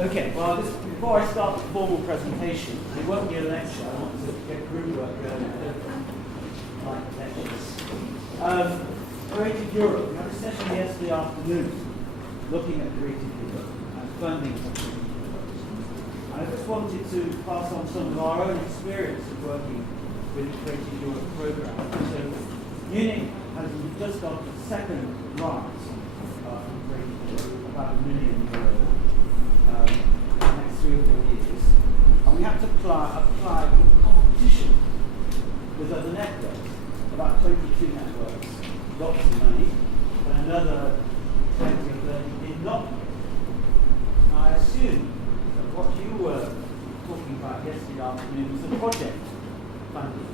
Okay, well, before I start the formal presentation, it won't be a lecture. I want to get group work going. I don't like lectures. Creative Europe. We had a session yesterday afternoon looking at Creative Europe and funding for Creative Europe. And I just wanted to pass on some of our own experience of working with the Creative Europe programme. So, Munich has just got the second grant from Creative Europe, about €1 million. The next 3 or 4 years, and we have to apply in competition with other networks, about 22 networks, lots of money, and another 20 or 30 did not. I assume that what you were talking about yesterday afternoon was the project funding,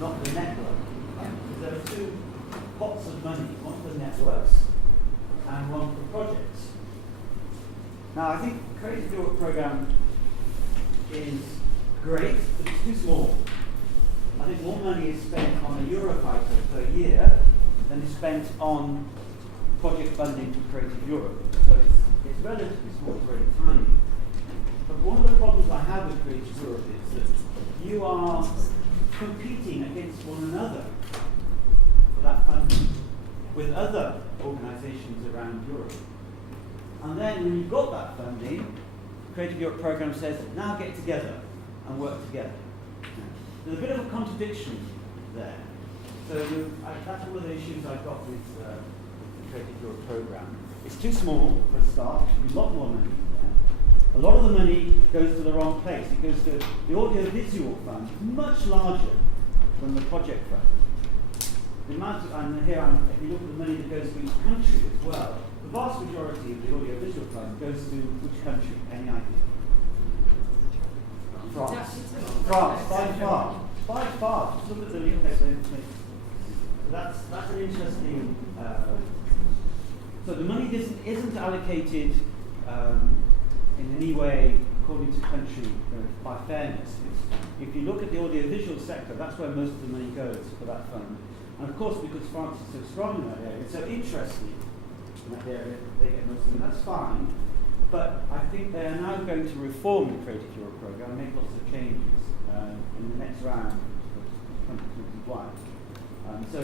not the network. Because there are 2 pots of money, one for networks and one for projects. Now, I think the Creative Europe programme is great, but it's too small. I think more money is spent on a Eurofighter per year than is spent on project funding for Creative Europe. So it's relatively small, it's very tiny. But one of the problems I have with Creative Europe is that you are competing against one another for that funding with other organisations around Europe. And then when you've got that funding, the Creative Europe programme says, now get together and work together. There's a bit of a contradiction there. So that's one of the issues I've got with the Creative Europe programme. It's too small for a start, there should be a lot more money there. A lot of the money goes to the wrong place. It goes to the audiovisual fund, much larger than the project fund. The amount of, and here, if you look at the money that goes to each country as well, the vast majority of the audiovisual fund goes to which country? Any idea? France. France, by far. By far. Just look at the link. So that's an interesting. So the money isn't allocated in any way according to country by fairness. If you look at the audiovisual sector, that's where most of the money goes for that fund. And of course, because France is so strong in that area, it's so interesting in that area, they get most of it. That's fine. But I think they are now going to reform the Creative Europe programme and make lots of changes in the next round of 2021. So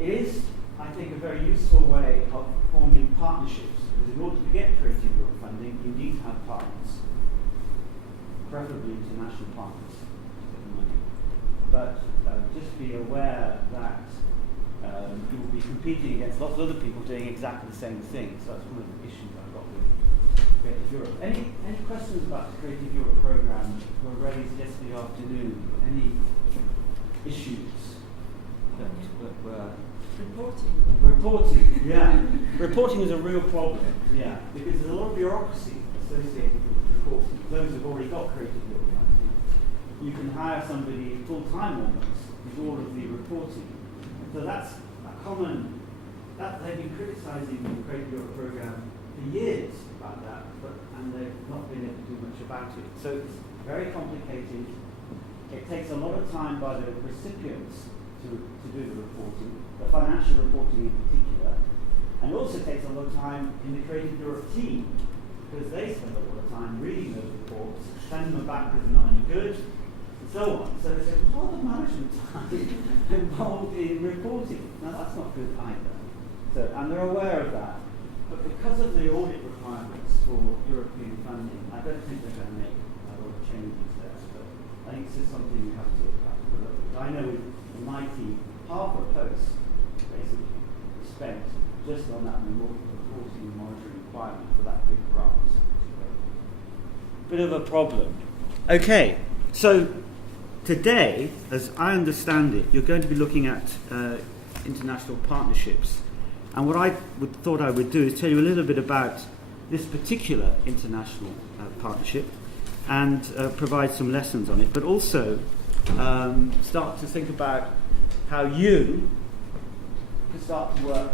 it is, I think, a very useful way of forming partnerships. Because in order to get Creative Europe funding, you need to have partners, preferably international partners, to get the money. But just be aware that you will be competing against lots of other people doing exactly the same thing. So that's one of the issues I've got with Creative Europe. Any questions about the Creative Europe programme were raised yesterday afternoon? Any issues that were... Reporting, yeah. Reporting is a real problem, yeah. Because there's a lot of bureaucracy associated with reporting. Those who've already got Creative Europe funding, you can hire somebody full-time almost with all of the reporting. So that's a common, they've been criticising the Creative Europe programme for years about that, and they've not been able to do much about it. So it's very complicated. It takes a lot of time by the recipients to do the reporting, the financial reporting in particular, and also takes a lot of time in the Creative Europe team, because they spend a lot of time reading those reports, sending them back because they're not any good, and so on. So there's a lot of management time involved in reporting. Now that's not good either. So, and they're aware of that. But because of the audit requirements for European funding, I don't think they're going to make a lot of changes there. But I think this is something you have to look at. I know in my team, half a post basically spent just on that reporting and monitoring requirement for that big grant. Bit of a problem. Okay, so today, as I understand it, you're going to be looking at international partnerships. And what I thought I would do is tell you a little bit about this particular international partnership and provide some lessons on it, but also start to think about how you can start to work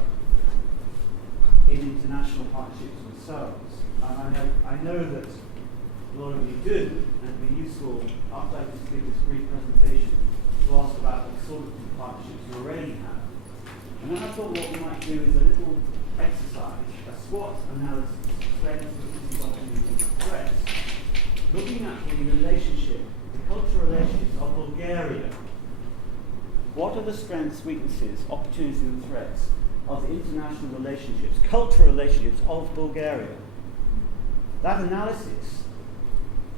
in international partnerships yourselves. And I know that a lot of you do, and it'd be useful after I just give this brief presentation to ask about the sort of partnerships you already have. And then I thought what we might do is a little exercise, a SWOT analysis, strengths, weaknesses, opportunities, threats, looking at the relationship, the cultural relationships of Bulgaria. What are the strengths, weaknesses, opportunities, and threats of the international relationships, cultural relationships of Bulgaria? That analysis,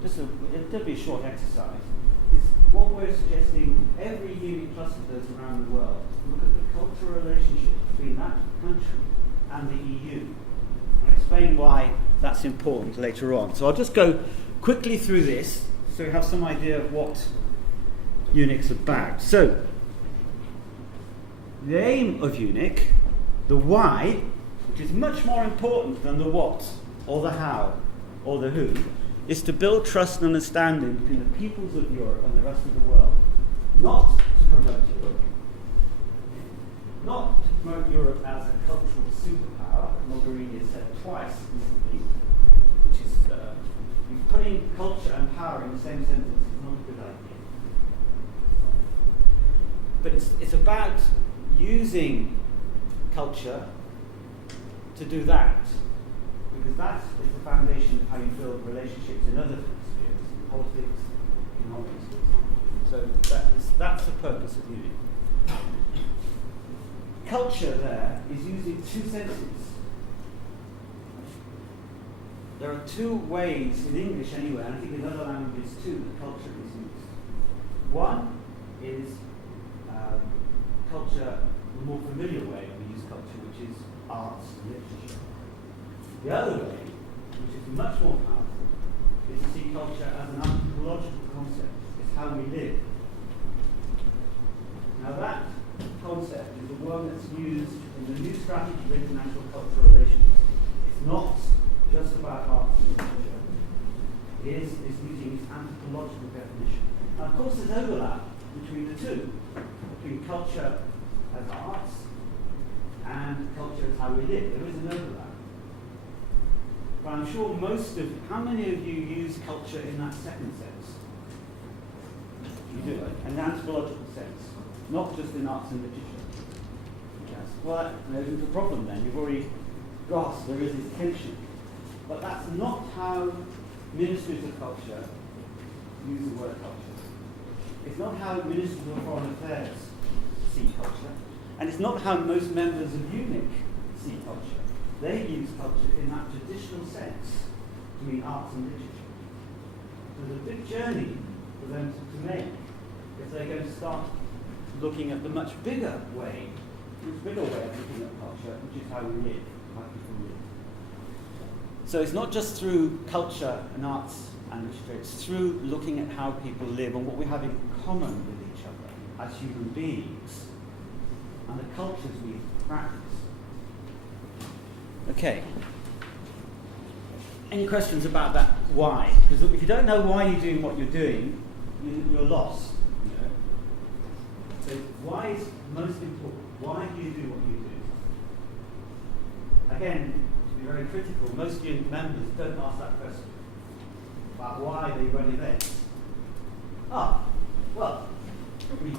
it'll be a short exercise, is what we're suggesting every uni cluster does around the world. Look at the cultural relationship between that country and the EU. I'll explain why that's important later on. So I'll just go quickly through this so you have some idea of what UNIC's about. So, the aim of UNIC, the why, which is much more important than the what, or the how, or the who, is to build trust and understanding between the peoples of Europe and the rest of the world. Not to promote Europe. Not to promote Europe as a cultural superpower, Mogherini has said twice recently, which is putting culture and power in the same sentence is not a good idea. But it's about using culture to do that, because that is the foundation of how you build relationships in other spheres, in politics, economics, for example. So that's the purpose of UNIC. Culture there is using two senses. There are two ways, in English anyway, and I think in other languages too, that culture is used. One is culture, the more familiar way we use culture, which is arts and literature. The other way, which is much more powerful, is to see culture as an anthropological concept. It's how we live. Now that concept is the one that's used in the new strategy of international cultural relations. It's not just about arts and literature. It is using its anthropological definition. Now, of course, there's overlap between the two, between culture as arts and culture as how we live. There is an overlap. But I'm sure how many of you use culture in that second sense? You do, in an anthropological sense, not just in arts and literature. Yes. Well, there isn't a problem then. You've already grasped there is this tension. But that's not how ministries of culture use the word culture. It's not how ministers of foreign affairs see culture. And it's not how most members of UNIC see culture. They use culture in that traditional sense to mean arts and literature. There's a big journey for them to make if they're going to start looking at the much bigger way of looking at culture, which is how we live, how people live. So it's not just through culture and arts and literature, it's through looking at how people live and what we have in common with each other as human beings and the cultures we practice. Okay. Any questions about that why? Because if you don't know why you're doing what you're doing, you're lost. You know? So why is most important? Why do you do what you do? Again, to be very critical, most UNIC members don't ask that question about why they run events. Well, we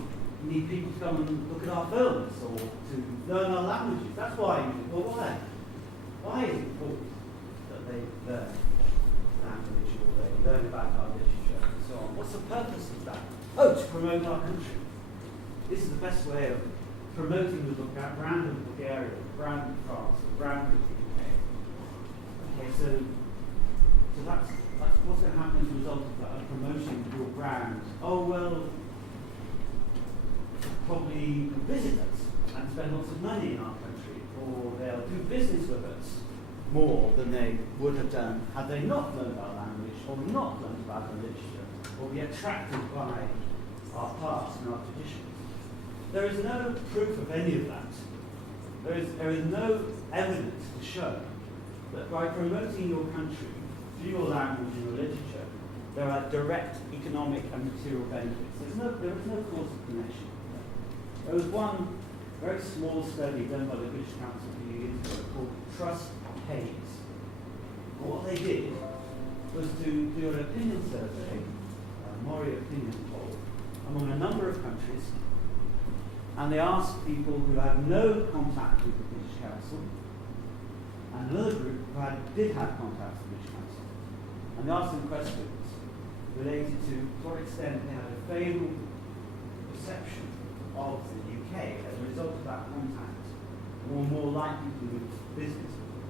need people to come and look at our films or to learn our languages. That's why you do it. Well, why? Why is it important that they learn language or they learn about our literature and so on? What's the purpose of that? Oh, to promote our country. This is the best way of promoting the brand of Bulgaria, the brand of France, the brand of the UK. Okay, so that's what's going to happen as a result of that, promoting your brand. Oh, well, probably visit us and spend lots of money in our country, or they'll do business with us more than they would have done had they not learned our language or not learned about our literature, or be attracted by our past and our traditions. There is no proof of any of that. There is no evidence to show that by promoting your country through your language and your literature, there are direct economic and material benefits. There is no causal connection. There was one very small study done by the British Council a few years ago called Trust Pays. And what they did was to do an opinion survey, a Mori opinion poll, among a number of countries, and they asked people who had no contact with the British Council and another group who did have contacts with the British Council. And they asked them questions related to what extent they had a favourable perception of the UK as a result of that contact, or more likely to do business with them.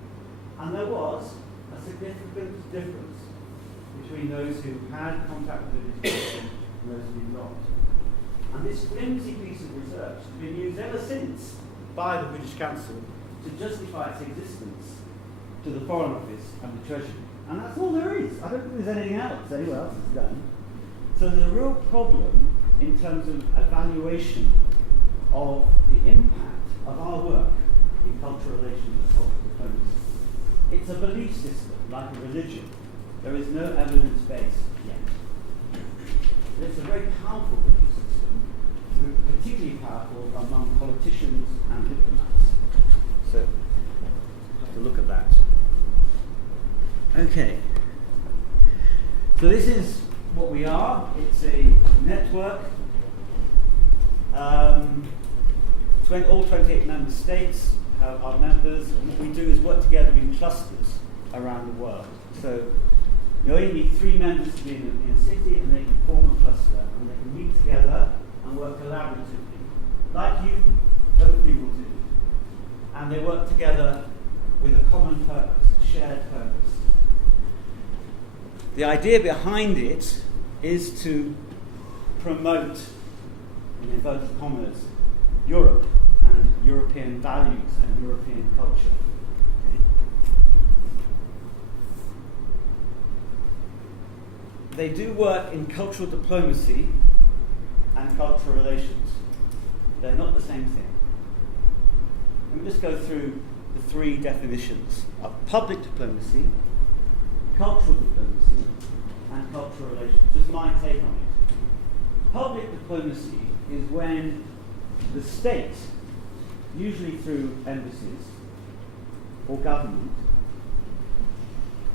And there was a significant difference between those who had contact with the British Council and those who did not. And this flimsy piece of research has been used ever since by the British Council to justify its existence to the Foreign Office and the Treasury. And that's all there is. I don't think there's anything else anyone else has done. So there's a real problem in terms of evaluation of the impact of our work in cultural relations and cultural diplomacy. It's a belief system, like a religion. There is no evidence base yet. But it's a very powerful belief system, particularly powerful among politicians and diplomats. So, we'll have to look at that. Okay. So this is what we are. It's a network. All 28 member states are members, and what we do is work together in clusters around the world. So you only need 3 members to be in a city, and they can form a cluster, and they can meet together and work collaboratively, like you hopefully will do. And they work together with a common purpose, a shared purpose. The idea behind it is to promote, in inverted commas, Europe and European values and European culture. Okay. They do work in cultural diplomacy and cultural relations. They're not the same thing. Let me just go through the 3 definitions of public diplomacy, cultural diplomacy, and cultural relations. Just my take on it. Public diplomacy is when the state, usually through embassies or government,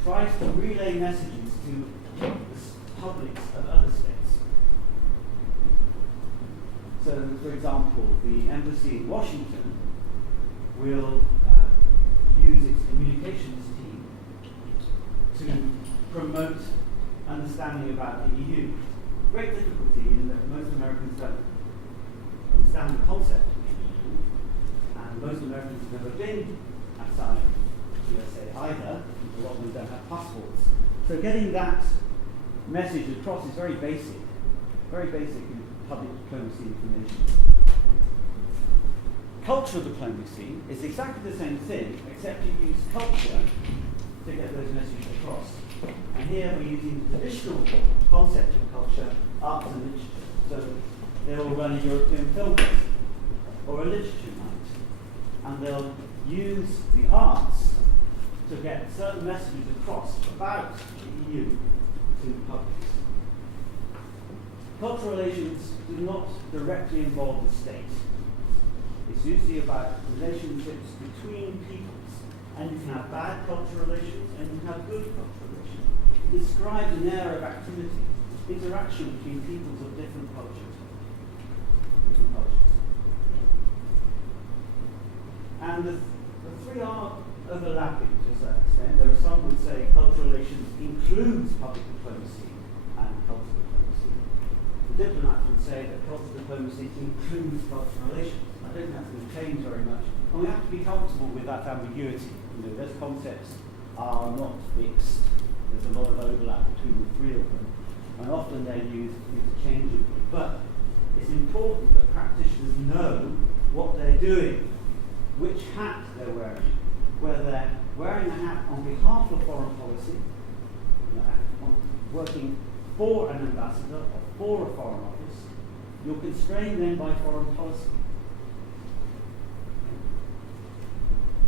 tries to relay messages to the publics of other states. So, for example, the embassy in Washington will use its communications team to promote understanding about the EU. Great difficulty in that most Americans don't understand the concept of the EU, and most Americans have never been outside the USA either. A lot of them don't have passports. So getting that message across is very basic in public diplomacy information. Cultural diplomacy is exactly the same thing, except you use culture to get those messages across. And here we're using the traditional concept of culture, arts and literature. So they will run a European film festival or a literature night, and they'll use the arts to get certain messages across about the EU to the public. Cultural relations do not directly involve the state. It's usually about relationships between peoples, and you can have bad cultural relations and you can have good cultural relations. It describes an area of activity, interaction between peoples of different cultures. And the 3 are overlapping to a certain extent. There are some who would say cultural relations includes public diplomacy and cultural diplomacy. The diplomat would say that cultural diplomacy includes cultural relations. I don't think that's going to change very much. And we have to be comfortable with that ambiguity. Those concepts are not fixed. There's a lot of overlap between the 3 of them. And often they're used interchangeably. But it's important that practitioners know what they're doing, which hat they're wearing, whether they're wearing a hat on behalf of foreign policy, working for an ambassador or for a foreign office. You're constrained then by foreign policy.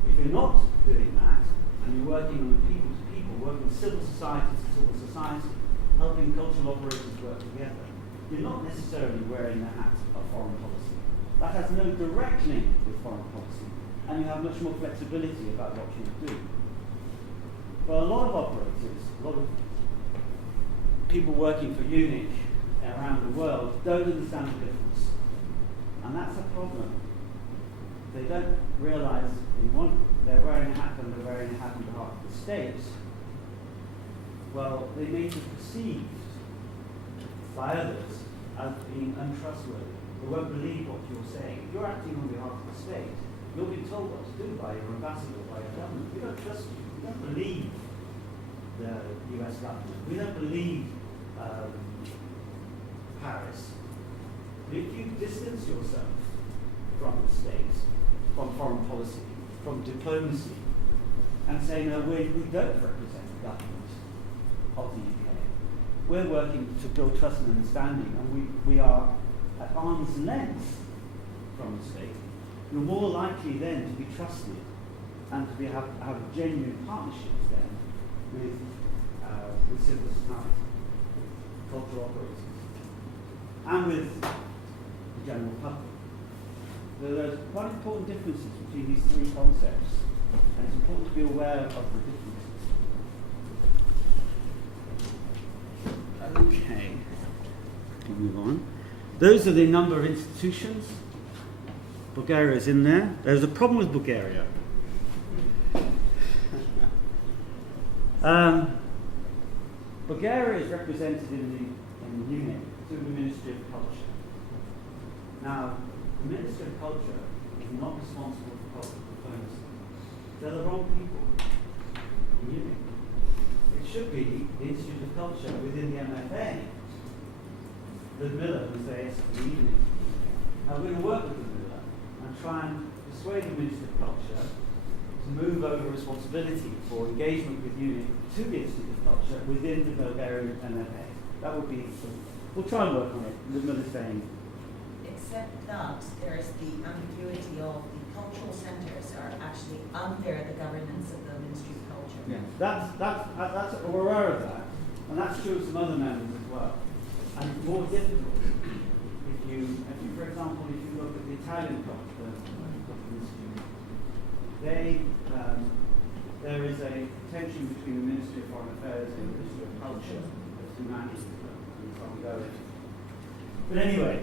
If you're not doing that, and you're working on a people-to-people, working civil society to civil society, helping cultural operators work together, you're not necessarily wearing the hat of foreign policy. That has no direct link with foreign policy, and you have much more flexibility about what you do. But a lot of operators, a lot of people working for UNIC around the world don't understand the difference. And that's a problem. they don't realise they're wearing a hat and they're wearing a hat on behalf of the state, well, they may be perceived by others as being untrustworthy. They won't believe what you're saying. If you're acting on behalf of the state, you're being told what to do by your ambassador, by your government. We don't trust you. We don't believe the US government. We don't believe Paris. But if you distance yourself from the state, from foreign policy, from diplomacy, and say, no, we don't represent the government of the UK. We're working to build trust and understanding, and we are at arm's length from the state. You're more likely then to be trusted and to have genuine partnerships then with civil society, cultural operators, and with the general public. There's quite important differences between these three concepts, and it's important to be aware of the differences. Okay, we'll move on. Those are the number of institutions. Bulgaria is in there. There's a problem with Bulgaria. Bulgaria is represented in UNIC through the Ministry of Culture. Now, the Ministry of Culture is not responsible for cultural diplomacy. They're the wrong people in UNIC. It should be the Institute of Culture within the MFA. Ludmilla was there yesterday evening. Now, we're going to work with Ludmilla and try and persuade the Ministry of Culture to move over responsibility for engagement with UNIC to the Institute of Culture within the Bulgarian MFA. That would be, we'll try and work on it. Ludmilla's saying. Except that there is the ambiguity of the cultural centres are actually under the governance of the Ministry of Culture. Yes, that's we're aware of that, and that's true of some other members as well. And more difficult if you, for example, if you look at the Italian culture institute, there is a tension between the Ministry of Foreign Affairs and the Ministry of Culture to manage the ongoing. But anyway,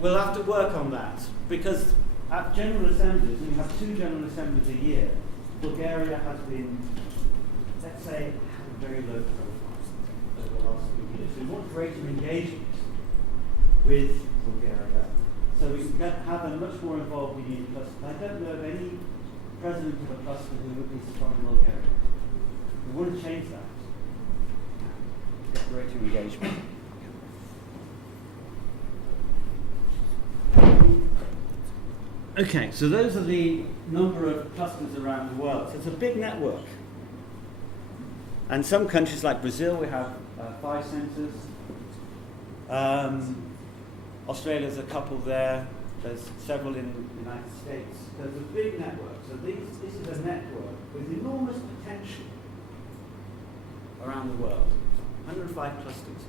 we'll have to work on that because at General Assemblies, and we have 2 General Assemblies a year, Bulgaria has been, let's say, had a very low profile over the last few years. We want greater engagement with Bulgaria so we can have them much more involved in the cluster. I don't know of any president of a cluster who would be from Bulgaria. We want to change that. Get greater engagement. Okay, so those are the number of clusters around the world. So it's a big network. And some countries like Brazil, we have 5 centres. Australia's a couple there. There's several in the United States. There's a big network. So this is a network with enormous potential around the world. 105 clusters.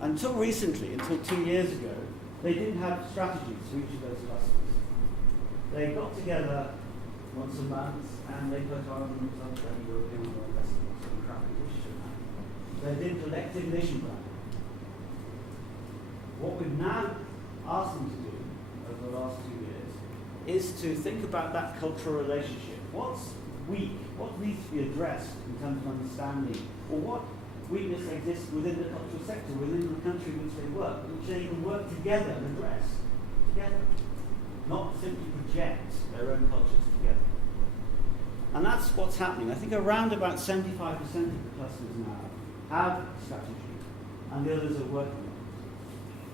Until recently, until 2 years ago, they didn't have strategies for each of those clusters. They got together once a month and they put on some European World Festivals and crap, which should happen. They did collective nation building. What we've now asked them to do over the last 2 years is to think about that cultural relationship. What's weak? What needs to be addressed in terms of understanding? Or what weakness exists within the cultural sector, within the country in which they work, which they can work together and address together. Not simply project their own cultures together. And that's what's happening. I think around about 75% of the clusters now have strategy, and the others are working on it.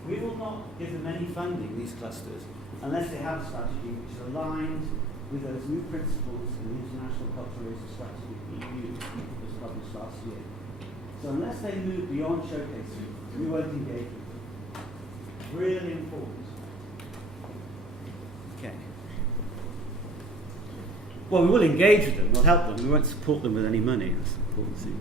We will not give them any funding, these clusters, unless they have a strategy which is aligned with those new principles in the International Cultural Relations Strategy of the EU that was published last year. So unless they move beyond showcasing, we won't engage with them. Really important. Okay. Well, we will engage with them, we'll help them, we won't support them with any money, that's the important thing.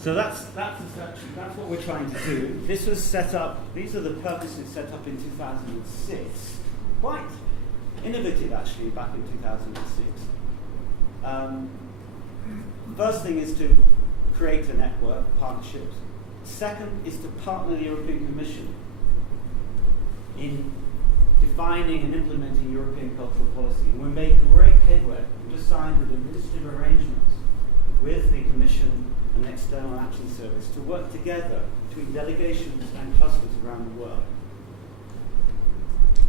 So that's what we're trying to do. This was set up, these are the purposes set up in 2006. Quite innovative actually back in 2006. First thing is to create a network, partnerships. Second is to partner the European Commission in defining and implementing European cultural policy. And we're making great headway. We just signed an administrative arrangement with the Commission and the External Action Service to work together between delegations and clusters around the world.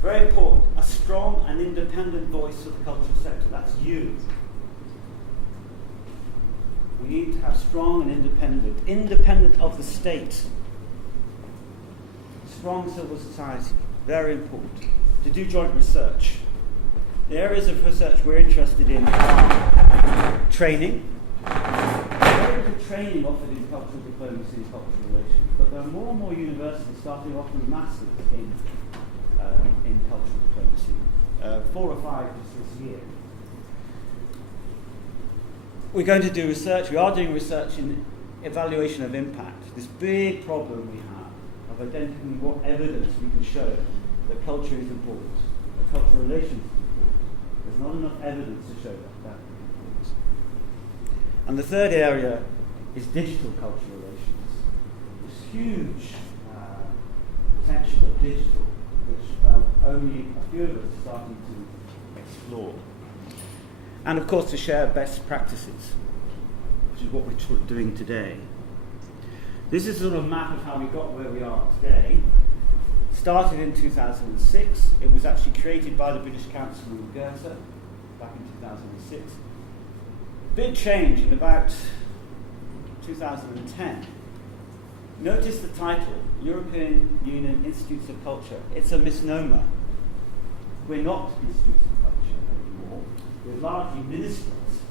Very important, a strong and independent voice of the cultural sector. That's you. We need to have strong and independent of the state. Strong civil society, very important. To do joint research. The areas of research we're interested in are training. Very good training offered in cultural diplomacy and cultural relations, but there are more and more universities starting offering masters in cultural diplomacy. 4 or 5 just this year. We're going to do research. We are doing research in evaluation of impact. This big problem we have of identifying what evidence we can show that culture is important, that cultural relations is important. There's not enough evidence to show that is important. And the third area is digital cultural relations. This huge potential of digital, which only a few of us are starting to explore. And of course to share best practices, which is what we're doing today. This is a sort of map of how we got where we are today. Started in 2006. It was actually created by the British Council and Goethe back in 2006. Big change in about 2010. Notice the title, European Union Institutes of Culture. It's a misnomer. We're not institutes of culture anymore. We're largely ministries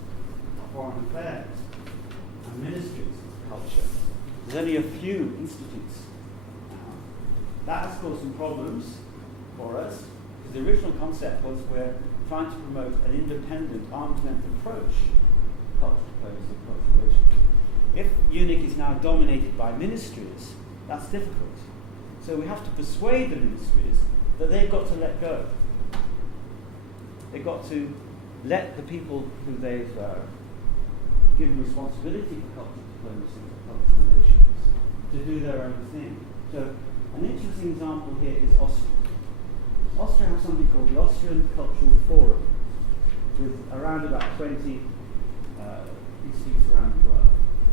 of foreign affairs and ministries of culture. There's only a few institutes now. That has caused some problems for us, because the original concept was we're trying to promote an independent, arm's-length approach to cultural diplomacy and cultural relations. If UNIC is now dominated by ministries, that's difficult. So we have to persuade the ministries that they've got to let go. They've got to let the people who they've given responsibility for cultural diplomacy and cultural relations to do their own thing. So an interesting example here is Austria. Austria has something called the Austrian Cultural Forum, with around about 20 institutes around the world.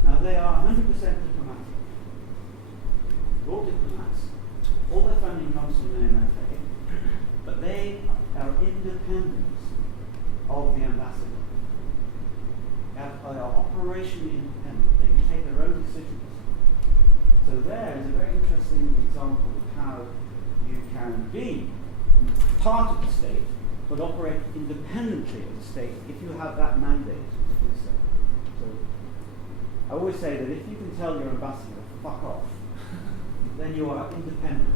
Now they are 100% diplomatic. They're all diplomats. All their funding comes from the MFA, but they are independent of the ambassador. They are operationally independent. They can take their own decisions. So there is a very interesting example of how you can be part of the state, but operate independently of the state if you have that mandate to do so. So I always say that if you can tell your ambassador, fuck off, then you are independent.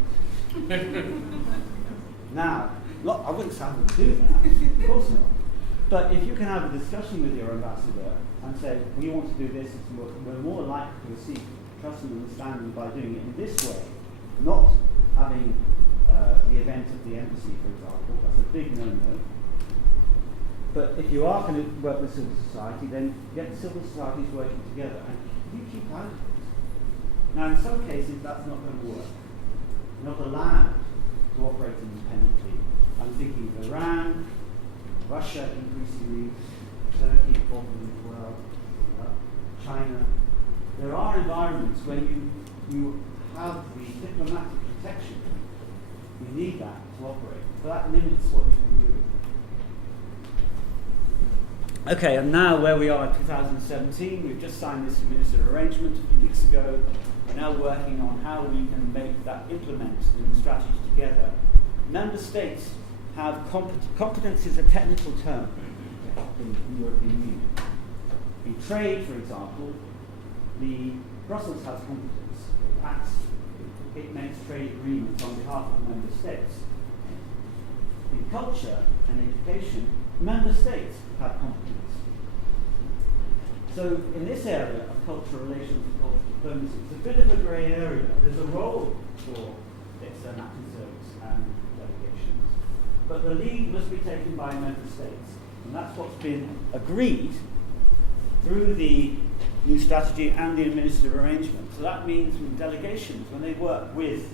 Now, I wouldn't say I would do that, of course not. But if you can have a discussion with your ambassador and say, we want to do this, we're more likely to receive trust and understanding by doing it in this way, not having the event at the embassy, for example. That's a big no-no. But if you are going to work with civil society, then get the civil societies working together and you keep out of it. Now, in some cases, that's not going to work. You're not allowed to operate independently. I'm thinking of Iran, Russia increasingly, Turkey probably as well, China. There are environments when you have the diplomatic protection. You need that to operate. But that limits what you can do. Okay, and now where we are in 2017, we've just signed this administrative arrangement a few weeks ago. We're now working on how we can implement the new strategy together. Member states have competence is a technical term in the European Union. In trade, for example, Brussels has competence. It makes trade agreements on behalf of member states. In culture and education, member states have competence. So in this area of cultural relations and cultural diplomacy, it's a bit of a grey area. There's a role for the External Action Service and delegations. But the lead must be taken by member states. And that's what's been agreed through the new strategy and the administrative arrangement. So that means when delegations, when they work with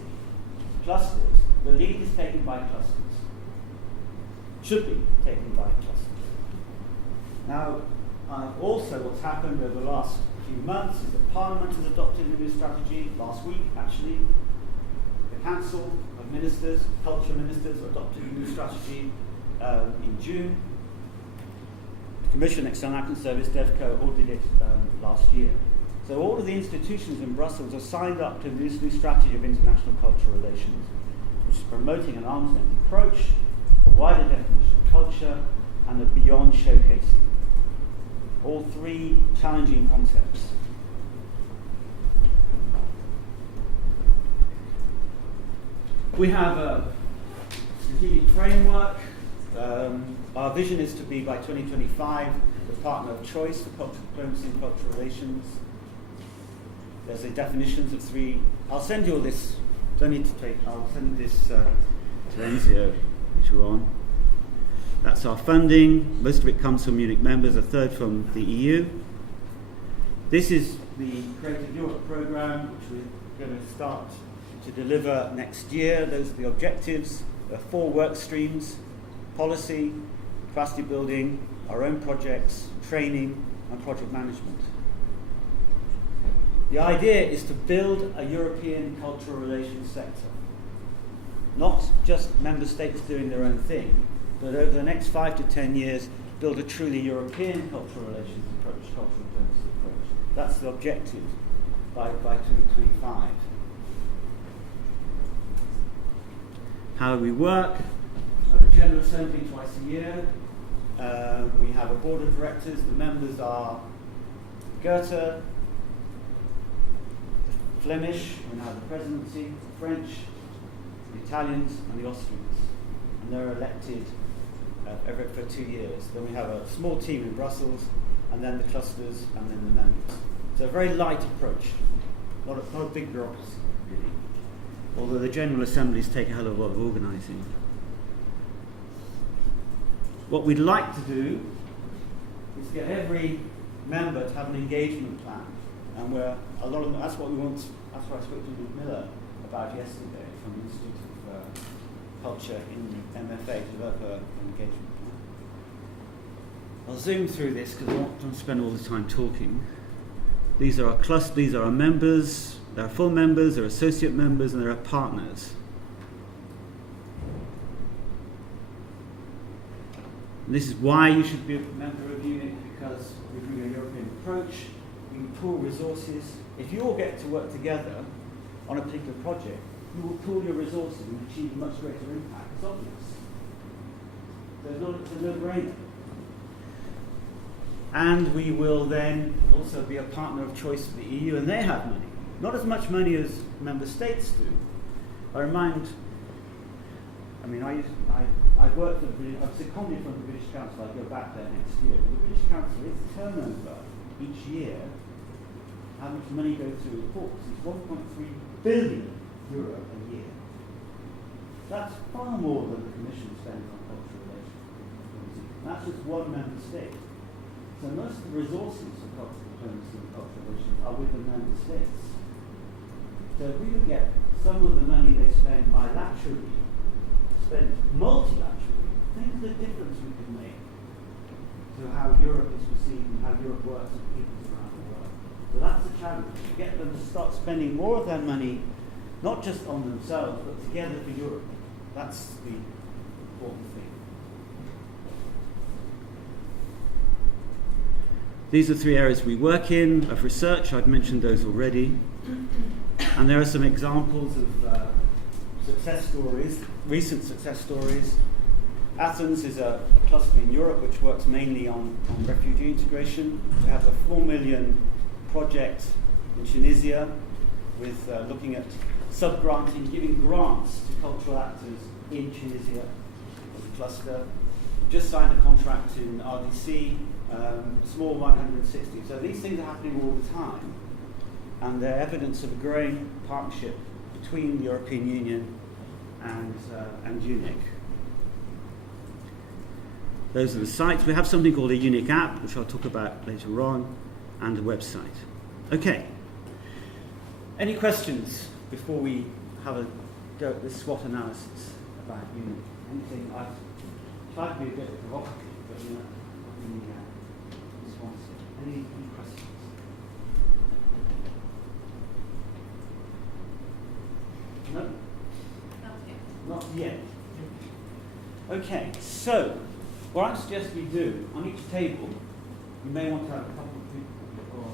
clusters, the lead is taken by clusters. should be taken by clusters. Now, also what's happened over the last few months is that Parliament has adopted a new strategy, last week actually. The Council of Ministers, Culture Ministers, adopted a new strategy in June. The Commission, External Action Service, DevCo, all did it last year. So all of the institutions in Brussels are signed up to this new strategy of international cultural relations, which is promoting an arm's length approach, a wider definition of culture, and a beyond showcasing. All three challenging concepts. We have a strategic framework. Our vision is to be, by 2025, the partner of choice for cultural diplomacy and cultural relations. There's the definitions of three. I'll send you all this. Don't need to take. I'll send this to Enzio later on. That's our funding. Most of it comes from Munich members, a third from the EU. This is the Creative Europe programme, which we're going to start to deliver next year. Those are the objectives. There are 4 work streams: policy, capacity building, our own projects, training, and project management. The idea is to build a European cultural relations sector. Not just member states doing their own thing, but over the next 5 to 10 years, build a truly European cultural relations approach, cultural diplomacy approach. That's the objective by 2025. How we work? We have a General Assembly twice a year. We have a board of directors. The members are Goethe, Flemish, we now have the presidency, the French, the Italians, and the Austrians. And they're elected for 2 years. Then we have a small team in Brussels, and then the clusters, and then the members. So a very light approach, not a big bureaucracy, really. Although the General Assemblies take a hell of a lot of organising. What we'd like to do is get every member to have an engagement plan. And that's what we want. That's what I spoke to Luke Miller about yesterday from the Institute of Culture in MFA to develop an engagement plan. I'll zoom through this because I don't spend all the time talking. These are our clusters. These are our members. There are full members, there are associate members, and there are partners. And this is why you should be a member of UNIC, because we bring a European approach. We pool resources. If you all get to work together on a particular project, you will pool your resources and achieve a much greater impact. It's obvious. It's a no-brainer. And we will then also be a partner of choice for the EU, and they have money. Not as much money as member states do. I've worked for I've seconded from the British Council. I'll go back there next year. But the British Council, its turnover each year, how much money goes through reports, is 1.3 billion euro a year. That's far more than the Commission spends on cultural relations. That's just one member state. So most of the resources for cultural diplomacy and cultural relations are with the member states. So if we could get some of the money they spend bilaterally, spent multilaterally, think of the difference we could make to how Europe is perceived and how Europe works with peoples around the world. So that's the challenge, to get them to start spending more of their money, not just on themselves, but together for Europe. That's the important thing. These are 3 areas we work in of research. I've mentioned those already. And there are some examples of success stories, recent success stories. Athens is a cluster in Europe which works mainly on refugee integration. We have a 4 million project in Tunisia with looking at sub-granting, giving grants to cultural actors in Tunisia as a cluster. Just signed a contract in RDC, small 160. So these things are happening all the time. And they're evidence of a growing partnership between the European Union and UNIC. Those are the sites. We have something called a UNIC app, which I'll talk about later on, and a website. Okay. Any questions before we have a go at this SWOT analysis about UNIC? Anything I've try to be a bit provocative, but you know, really responsive. Any questions? No? Not yet. Okay, so what I suggest we do on each table, you may want to have a couple of people, or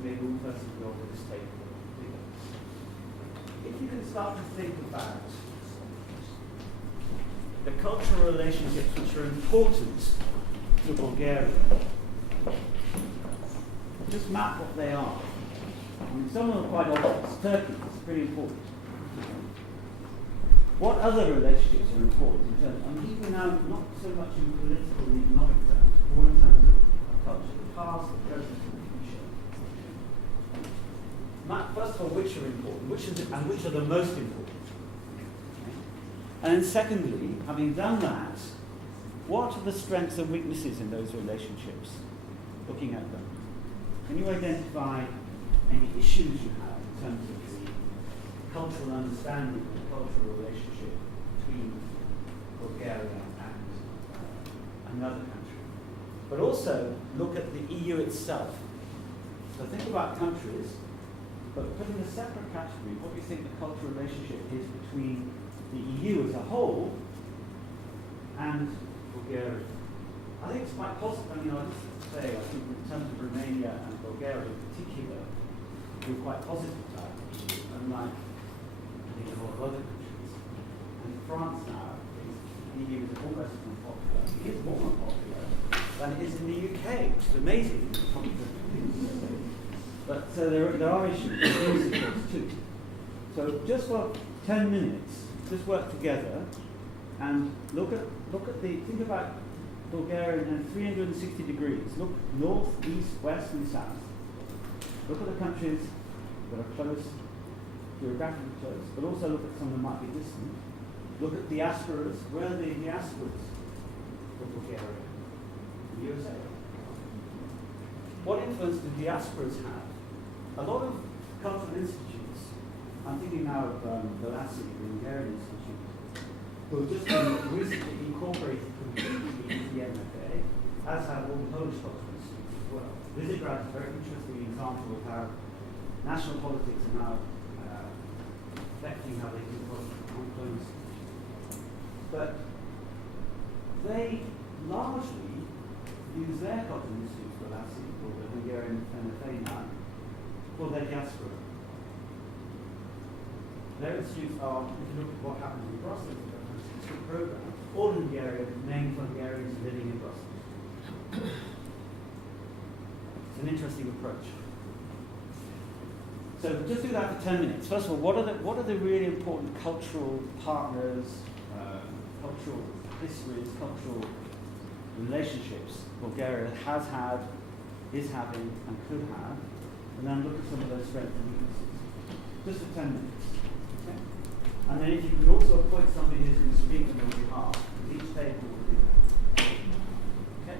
maybe one person go over this table. If you can start to think about the cultural relationships which are important to Bulgaria, just map what they are. I mean, some of them are quite obvious. Turkey is pretty important. What other relationships are important in terms, I mean, even now, not so much in political and economic terms, more in terms of culture, the past, the present, and the future. First of all, which are important, and which are the most important. Okay. And then secondly, having done that, what are the strengths and weaknesses in those relationships? Looking at them. Can you identify any issues you have in terms of the cultural understanding of the cultural relationship between Bulgaria and another country? But also look at the EU itself. So think about countries, but put in a separate category, what do you think the cultural relationship is between the EU as a whole and Bulgaria? I think it's quite positive. I mean, I just say, I think in terms of Romania and Bulgaria in particular, we're quite positive about it, unlike a lot of other countries. And France now, the EU is almost as unpopular. It is more unpopular than it is in the UK, which is amazing. But so there are issues, too. So just for 10 minutes, just work together and look at think about Bulgaria in 360 degrees. Look north, east, west, and south. Look at the countries that are close, geographically close, but also look at some that might be distant. Look at diasporas. Where are the diasporas for Bulgaria? The USA. What influence do diasporas have? A lot of cultural institutes, I'm thinking now of the LASI, the Hungarian Institute, who have just been recently incorporated completely into the MFA, as have all the Polish cultural institutes as well. Visegrad is a very interesting example of how national politics are now affecting how they do diplomacy. But they largely use their cultural institutes, the LASI, or the Hungarian MFA now, for their diaspora. Their institutes are, if you look at what happens in Brussels, the program, all in the area named Hungarians living in Brussels. It's an interesting approach. So just do that for 10 minutes. First of all, what are the really important cultural partners, cultural histories, cultural relationships Bulgaria has had, is having, and could have, and then look at some of those strengths and weaknesses. Just for 10 minutes. Okay? And then if you can also appoint somebody who's going to speak on your behalf, each table will do that. Okay?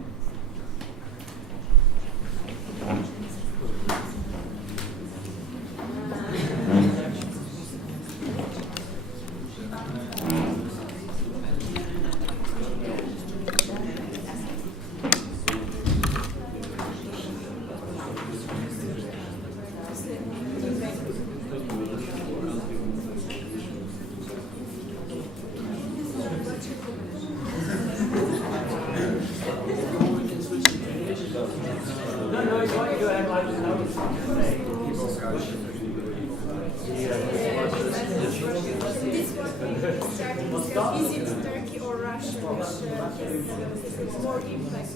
Is it Turkey or Russia which has more impact?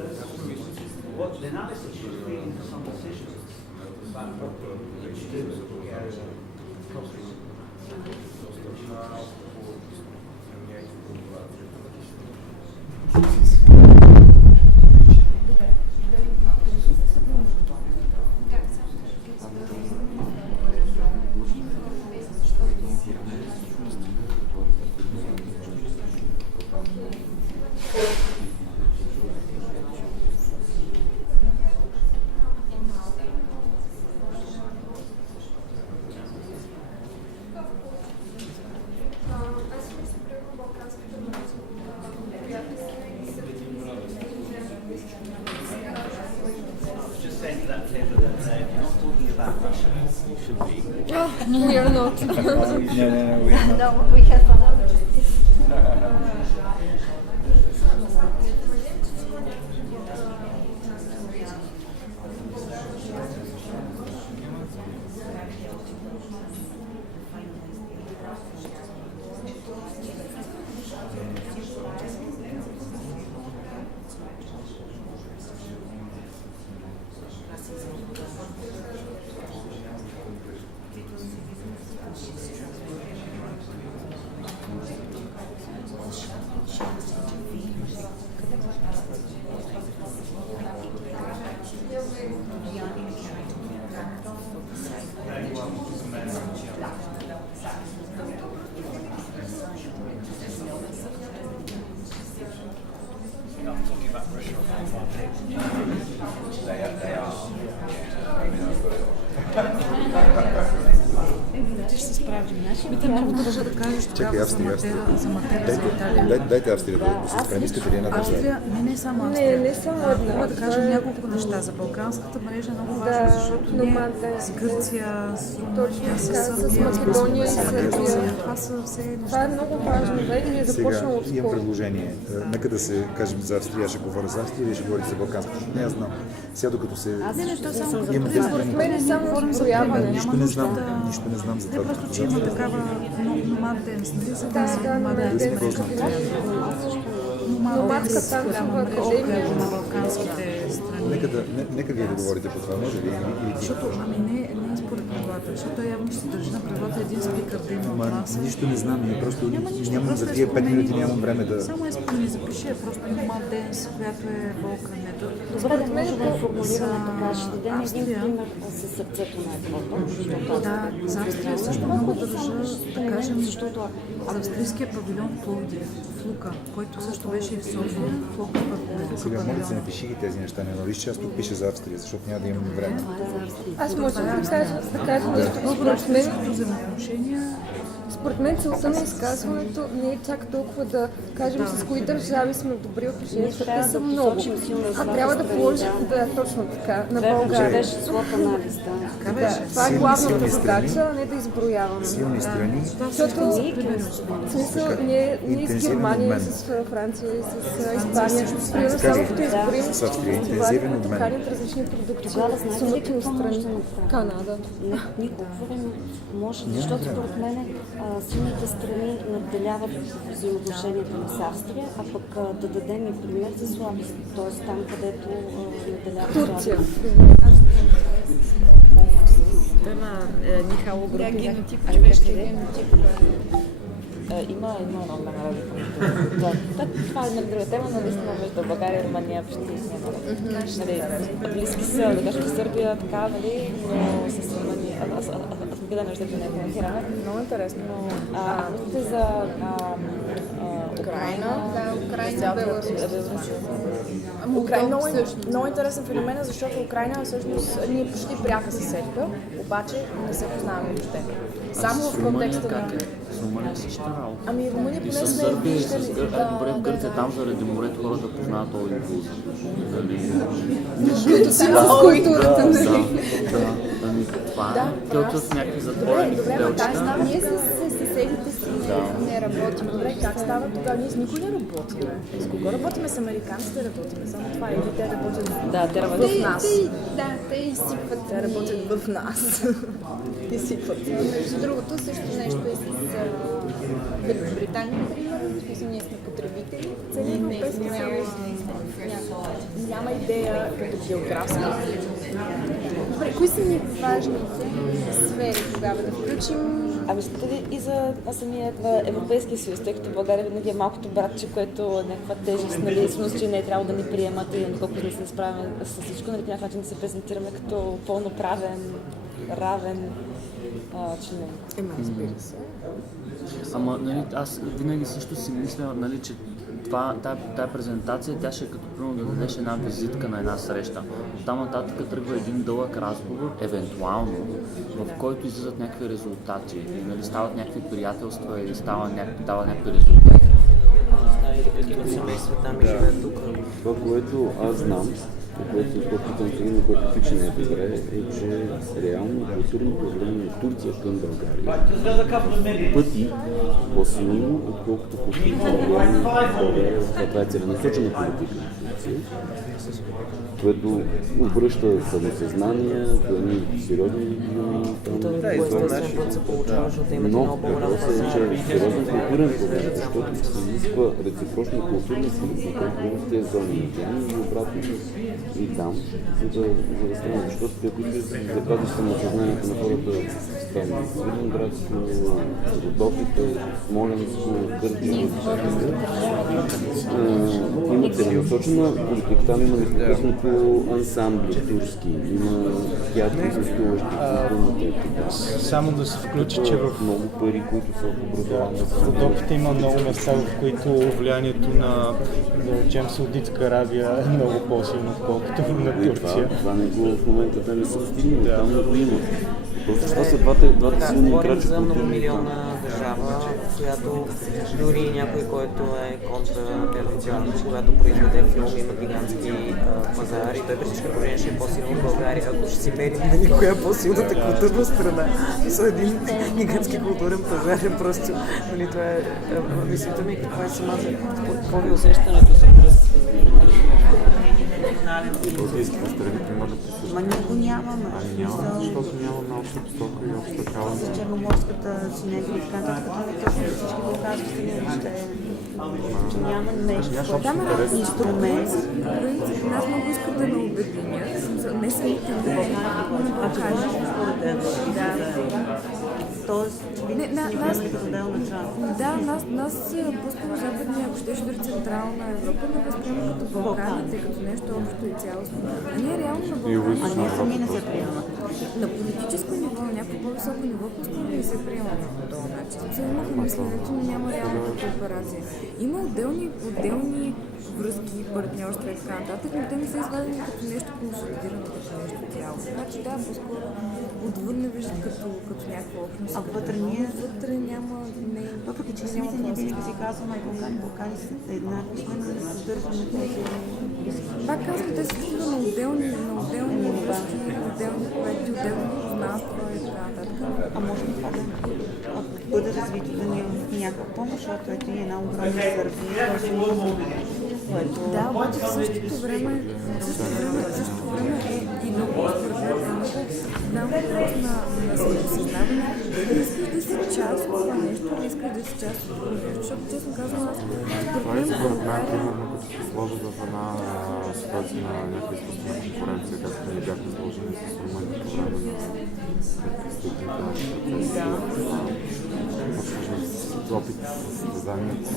what the analysis was feeding to some decisions about which to do. We are not. No, we are not. No, we have another. I'm talking about Russia They are. Ще се справим. Те много държа да кажеш тогава за Матера за Италия. Дайте Австрия да се справим. Искате ли една държава? Австрия, не само Австрия. Не само една. Мога да кажа няколко неща. За балканската мрежа е много важно, защото ние с Гърция, с Румъния, с Сърбия, с Македония и Сърбия. това са все неща. Това е много важно. Вега е започнало Сега имам отскоро. предложение. Нека да се кажем за Австрия, ще говоря за Австрия, вие ще говорите за балканската. Не, аз знам. Сега докато се... Защо само като имате Според мен е само изброяване. Нищо не знам за Не това. просто, че има такава номаденс, нали? За тази номаденс. Номадска танцова академия. на балканските страни. Нека вие да говорите по това, може ли? Или ти? Защото, не е според правилата, защото той явно ще се държи на правилата един спикър да има от Ама нас. нищо не знам, ние просто Нищо, нямам просто за е тия 5 спомени. минути нямам време да... Само е спомени, запиши, просто Номад Денс, която е Балкането. Добре, да може да е формулирано така. Ще дадем един Австрия. пример със сърцето на Европа. Да, за Австрия също много държа да кажем, защото за австрийския павилион в Пловдив, в Лука, който също беше и в София, в Лука Сега, моля да се павилион. напиши ги тези неща, не нали, че аз тук пиша за Австрия, защото няма да имам време. Аз може да кажа нещо. Според мен целта на изказването не е чак толкова да кажем с кои държави сме в добри отношения, защото те са много. А трябва да положим, да, точно така, на България. беше слов анализ, да. Да, това е главната задача, а не да изброяваме. Силни страни, Защото в смисъл ние с Германия, и с Франция, и с Испания, примерно само като изборим с Австрия, фестивали, интензивен които обмен. канят различни продукти, Тогава знаете ли сумати какво може страни, да направим? Канада. Ние говорим, може, защото според мен силните страни надделяват взаимоотношението ни с Австрия, а пък да дадем и пример за слабост, т.е. там, където надделява Турция. Тема Михайло групи. Има едно голяма разлика между това е друга тема, но наистина между България и Румъния почти няма. Близки са, да кажем Сърбия, така, нали, но с Румъния, аз гледам нещата не коментираме. Много интересно. Мислите за Украйна. Да, Украйна, Беларус. Украйна много интересен феномен, защото Украйна всъщност ние почти пряка съседка, обаче не се познаваме въобще. Само в контекста на... С Румъния същата работа. Ами Румъния И поне с сме Сърбия, и виждали. с Гърция. Добре, в Гърция там заради морето хората познават All Inclusive. Нали? С културата, нали? Да, това е. Те отиват в някакви затворени Добре, ама хотелчета. знам, Ние с съседите си не работим. Добре, как става тогава? Ние с никой не работим. С кого работиме? С американците работиме. Само това. Или те работят Да, те работят в нас. Те изсипват. Те работят в нас. Изсипват. Между другото, също нещо е с Великобритания, например. В смисъл, ние сме потребители. Целият Европейски съюз няма идея като географски. Добре, кои са ни важните сфери тогава да включим? Ами искате ли и за самия Европейския съюз, тъй като България винаги е малкото братче, което е някаква тежест, нали, сигурност, че не е трябвало да ни приемат и доколко не се справяме с всичко, нали, по някакъв начин да се презентираме като пълноправен, равен член. Разбира се. Ама, нали, аз винаги също си мисля, нали, че тая презентация, тя ще е като примерно да дадеш една визитка на една среща. Оттам нататък тръгва един дълъг разговор, евентуално, в който излизат някакви резултати. Нали, стават някакви приятелства и дава някакви резултати. Това, което аз знам, което питам сега, на което пича не е добре, е, че реално културното влияние на Турция към България пъти по-силно, отколкото културното влияние на България. Това е целенасочена политика на Турция, което обръща самосъзнание, до едни сериозни региони. Но въпросът е, че сериозен културен проблем, защото се изисква реципрочна културна политика в тези зони на океани и обратно. И там, за да стане, защото те, които запазиш самосъзнанието на хората, там Свиленградско, Родопите, Смолянско, Кърджали, има целенасочена политика. Там има непрекъснато ансамбли турски, има театри гостуващи, Само да се включи, че в много пари, които са в образованието. В Родопите има много места, в които влиянието на, да речем, Саудитска Арабия е много по-силно, отколкото на Турция. Това не го в момента не са стигнали, там не го има. Просто това са двата силни крачи. За многомилионна държава, която дори някой, който е контратрадиционен, когато произведе филм, има гигантски пазари, той при всички положения ще е по-силно в България, ако ще си мерим на никоя по-силната културна страна. За един гигантски културен пазар е просто, нали, това е мислите ми, каква е самата, какво ви усещането за Европейските страни, примерно, присъщат. Ма ние го нямаме. Няма, защото нямаме обща посока и обща кауза. С черноморската синергия и така нататък, като точно всички балкански страни ще няма нещо, който инструмент. Нас много искат да ме обединят, не самите на Балкани. Тоест, нас отделна част. Да, нас по-скоро западния, ако щеше дори Централна Европа, не възприема като Балканите, като нещо общо и цялостно. А ние реално на Балканите... А ние сами не се приемаме. На политическо ниво, на някакво по-високо ниво, по-скоро не се приемаме по този начин. Имахме мисленето, но няма реалната кооперация. Има отделни връзки, партньорства и така нататък, но те не са извадени като нещо консолидирано, като нещо цяло. Значи да, по-скоро отвън не виждат като някаква общност. А вътре ние... Вътре няма... Въпреки че самите ние винаги си казваме, Балкани са еднакви, сме да се задържаме тези... Пак казвам, те са на отделни връзки, отделни проекти, отделни познанства и така нататък. А може би това да бъде развито да ни е някаква помощ, защото ето и една огромна Сърбия, което... Да, обаче в същото време е и много голям въпрос на самосъзнаване. Дали искаш да си част от това нещо, или искаш да си част от това нещо, защото честно казвам аз... Това е според мен, примерно, като се сложат в една ситуация на някаква изкуствена конкуренция, както ни бяхме сложени с Румъния по време на предпрестъпните опит с създанието си.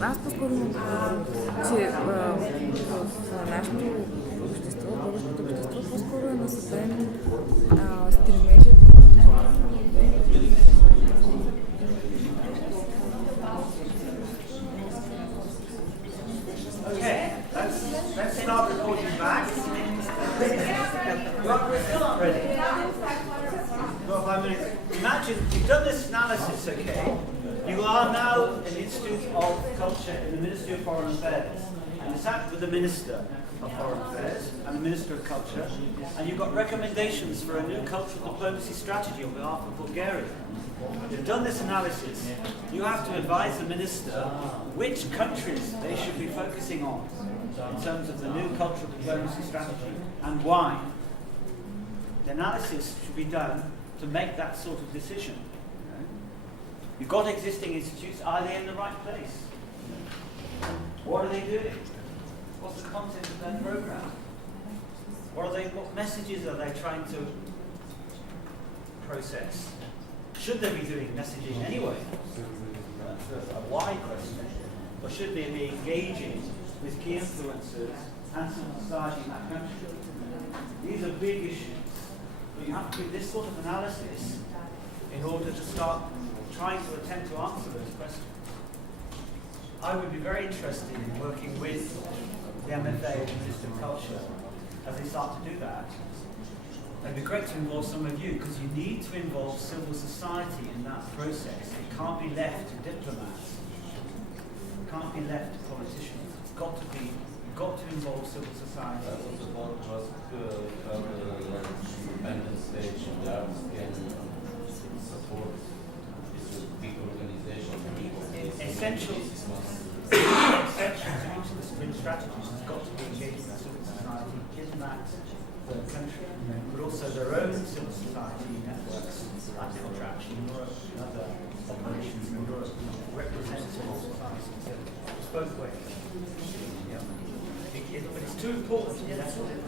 Аз по-скоро че в нашето общество, българското общество, по-скоро е насъден стремежът. Okay, let's start recording back. We're still not ready. Well, 5 minutes. Imagine you've done this analysis, okay? You are now an Institute of Culture in the Ministry of Foreign Affairs. And you sat with the Minister of Foreign Affairs and the Minister of Culture, and you got recommendations for a new cultural diplomacy strategy on behalf of Bulgaria. You've done this analysis. You have to advise the Minister which countries they should be focusing on in terms of the new cultural diplomacy strategy and why. The analysis should be done to make that sort of decision. You've got existing institutes, are they in the right place? What are they doing? What's the content of their program? What messages are they trying to process? Should they be doing messaging anyway? That's a why question. Or should they be engaging with key influencers and civil society in that country? These are big issues. But you have to do this sort of analysis in order to start trying to attempt to answer those questions. I would be very interested in working with the MFA and the Ministry of Culture as they start to do that. It'd be great to involve some of you, because you need to involve civil society in that process. It can't be left to diplomats. It can't be left to politicians. It's got to be, you've got to involve civil society. Essential to each of the spring strategies has got to be engaging with civil society in that country, but also their own civil society networks, like Contraction Europe and other operations in Europe, represent civil society. So it's both ways. Yeah. But it's too important to be left with it.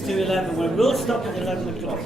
To 11. We will stop at 11 o'clock.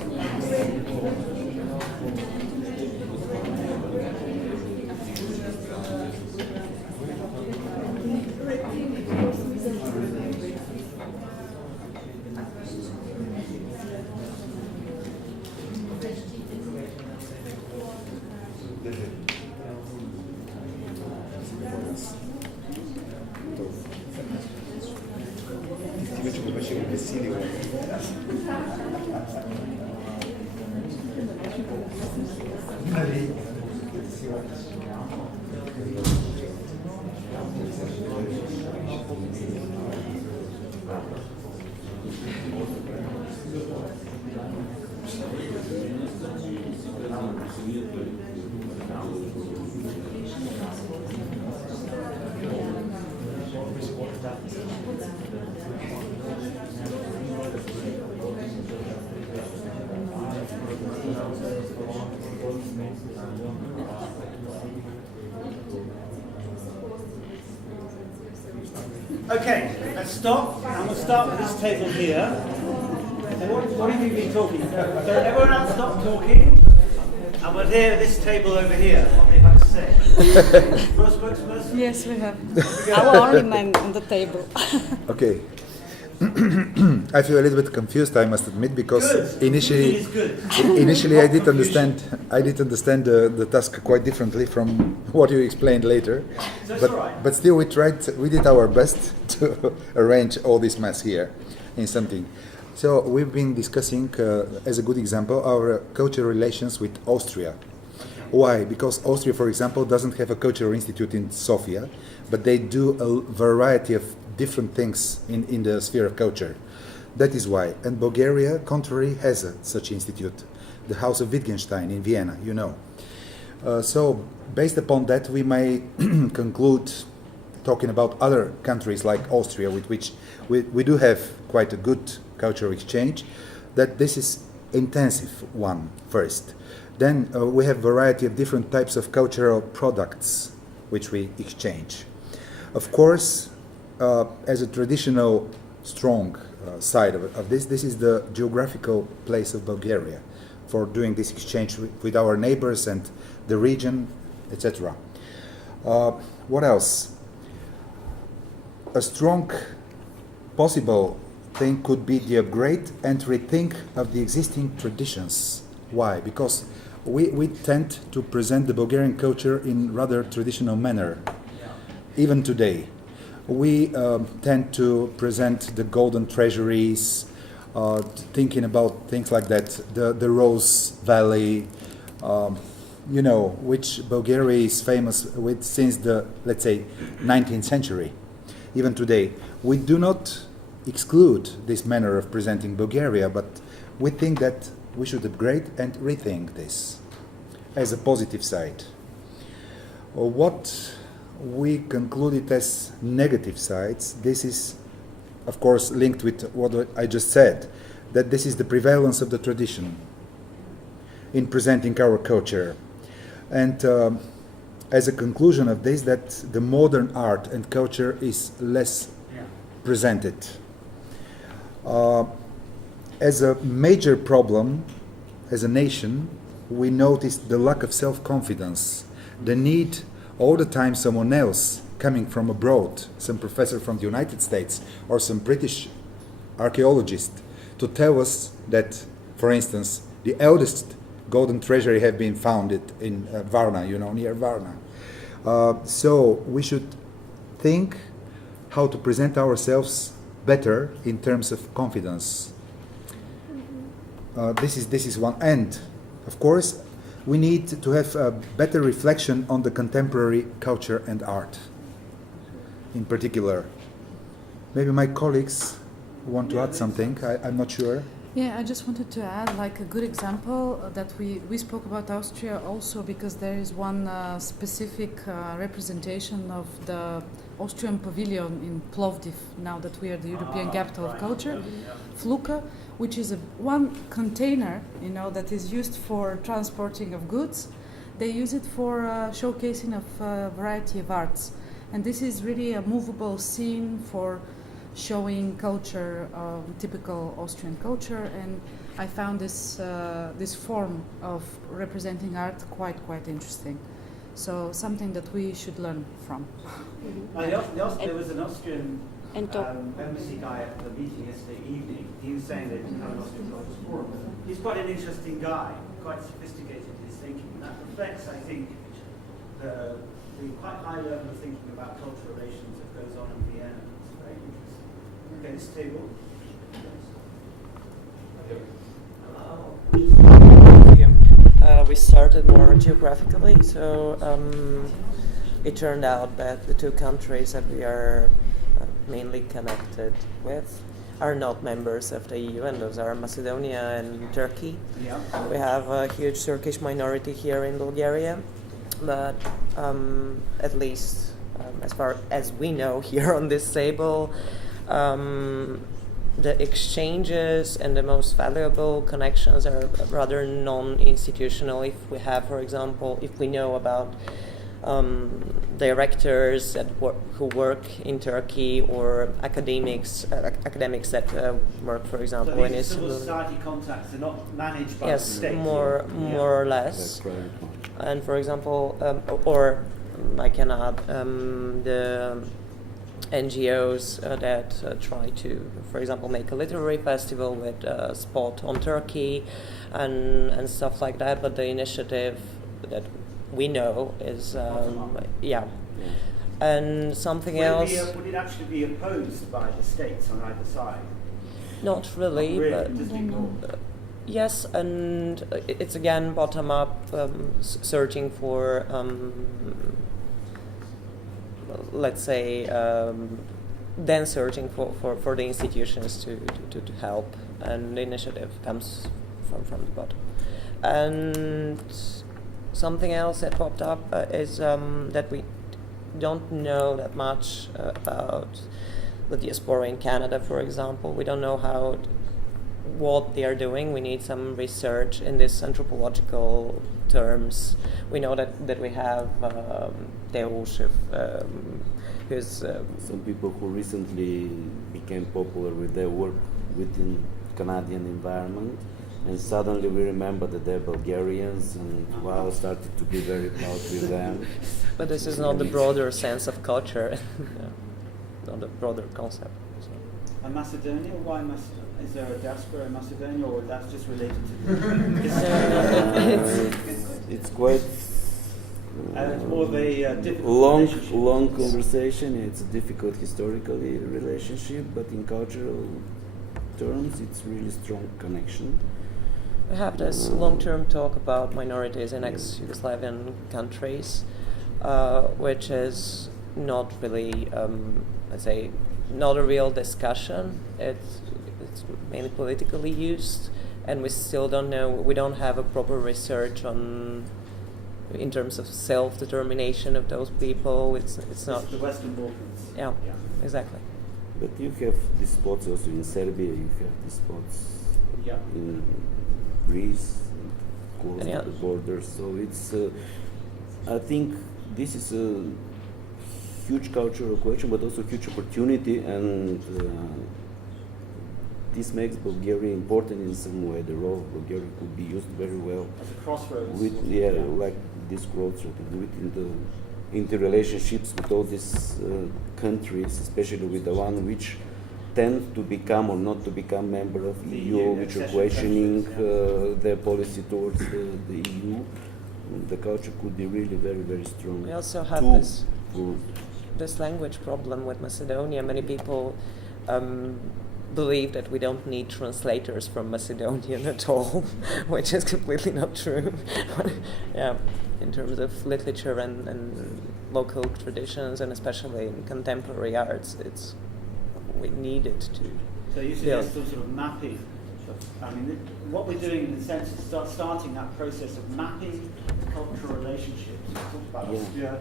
Okay, let's stop, and we'll start with this table here. What have you been talking about? So everyone else stop talking, and we'll hear this table over here, what they've had to say. First spokesperson? Yes, we have. Our only man on the table. Okay. I feel a little bit confused, I must admit, because initially I did understand the task quite differently from what you explained later. But still we did our best to arrange all this mess here in something. So we've been discussing, as a good example, our cultural relations with Austria. Why? Because Austria, for example, doesn't have a cultural institute in Sofia, but they do a variety of different things in the sphere of culture. That is why. And Bulgaria, contrary, has such institute, the House of Wittgenstein in Vienna, you know. So based upon that, we may conclude, talking about other countries like Austria, with which we do have quite a good cultural exchange, that this is intensive one first. Then we have variety of different types of cultural products which we exchange. Of course, as a traditional strong side of this is the geographical place of Bulgaria for doing this exchange with our neighbors and the region, etc. What else? A strong possible thing could be the upgrade and rethink of the existing traditions. Why? Because we tend to present the Bulgarian culture in rather traditional manner, even today. We tend to present the golden treasuries, thinking about things like that, the Rose Valley, which Bulgaria is famous with since the, let's say, 19th century. Even today, we do not exclude this manner of presenting Bulgaria, but we think that we should upgrade and rethink this as a positive side. What we concluded as negative sides, this is of course linked with what I just said, that this is the prevalence of the tradition in presenting our culture. And as a conclusion of this, that the modern art and culture is less presented. As a major problem, as a nation, we noticed the lack of self-confidence, the need all the time someone else coming from abroad, some professor from the United States or some British archaeologist, to tell us that, for instance, the eldest golden treasury have been founded in Varna, near Varna. So we should think how to present ourselves better in terms of confidence. This is one end. Of course, we need to have a better reflection on the contemporary culture and art, in particular. Maybe my colleagues want to add something. I'm not sure. Yeah, I just wanted to add like a good example that we spoke about Austria also because there is one specific representation of the Austrian pavilion in Plovdiv, now that we are the European capital of culture, Fluka, which is one container, that is used for transporting of goods. They use it for showcasing of a variety of arts. And this is really a movable scene for showing culture, typical Austrian culture, and I found this form of representing art quite interesting. So something that we should learn from. There was an Austrian embassy guy at the meeting yesterday evening. He was saying that he had an Austrian culture forum. He's quite an interesting guy, quite sophisticated in his thinking. And that reflects, I think, the quite high level of thinking about cultural relations that goes on in Vienna. It's very interesting. Okay, this table. We started more geographically, so it turned out that the two countries that we are mainly connected with are not members of the EU, and those are Macedonia and Turkey. Yeah. We have a huge Turkish minority here in Bulgaria, but at least as far as we know here on this table, the exchanges and the most valuable connections are rather non-institutional. If we have, for example, if we know about directors who work in Turkey or academics that work, for example, so in these civil society contacts are not managed by the state. Yes, more or less. And for example, or I can add the NGOs that try to, for example, make a literary festival with a spot on Turkey and stuff like that. But the initiative that we know is, and something else. Would it actually be opposed by the states on either side? Not really, but yes, and it's again bottom up, searching for. Let's say, then searching for the institutions to help, and the initiative comes from the bottom. And Something else that popped up is that we don't know that much about the diaspora in Canada, for example. We don't know what they are doing. We need some research in these anthropological terms. We know that we have Theo Ushev, who's some people who recently became popular with their work within Canadian environment, and suddenly we remember that they're Bulgarians, and wow, started to be very proud with them. But this is not the broader sense of culture, not the broader concept. So. And Macedonia, why Macedonia? Is there a diaspora in Macedonia, or that's just related to it's quite it's more of a difficult long conversation. It's a difficult historically relationship, but in cultural terms, it's really strong connection. We have this long-term talk about minorities in ex-Yugoslavian countries, which is not really, let's say, not a real discussion. It's mainly politically used, and we still don't know. We don't have a proper research in terms of self-determination of those people. It's not the Western Balkans. Yeah, exactly. But you have these spots also in Serbia. You have these spots in Greece, close to the borders. So it's. I think this is a huge cultural question, but also huge opportunity, and this makes Bulgaria important in some way. The role of Bulgaria could be used very well as a crossroads. Like this crossroads, within the interrelationships with all these countries, especially with the one which tend to become or not to become member of the EU, which are questioning their policy towards the EU. The culture could be really very, very strong. We also have this language problem with Macedonia. Many people believe that we don't need translators from Macedonian at all, which is completely not true. In terms of literature and local traditions, and especially in contemporary arts, we need it to. So you suggest some sort of mapping. I mean, what we're doing in the sense is starting that process of mapping the cultural relationships. We talked about Austria,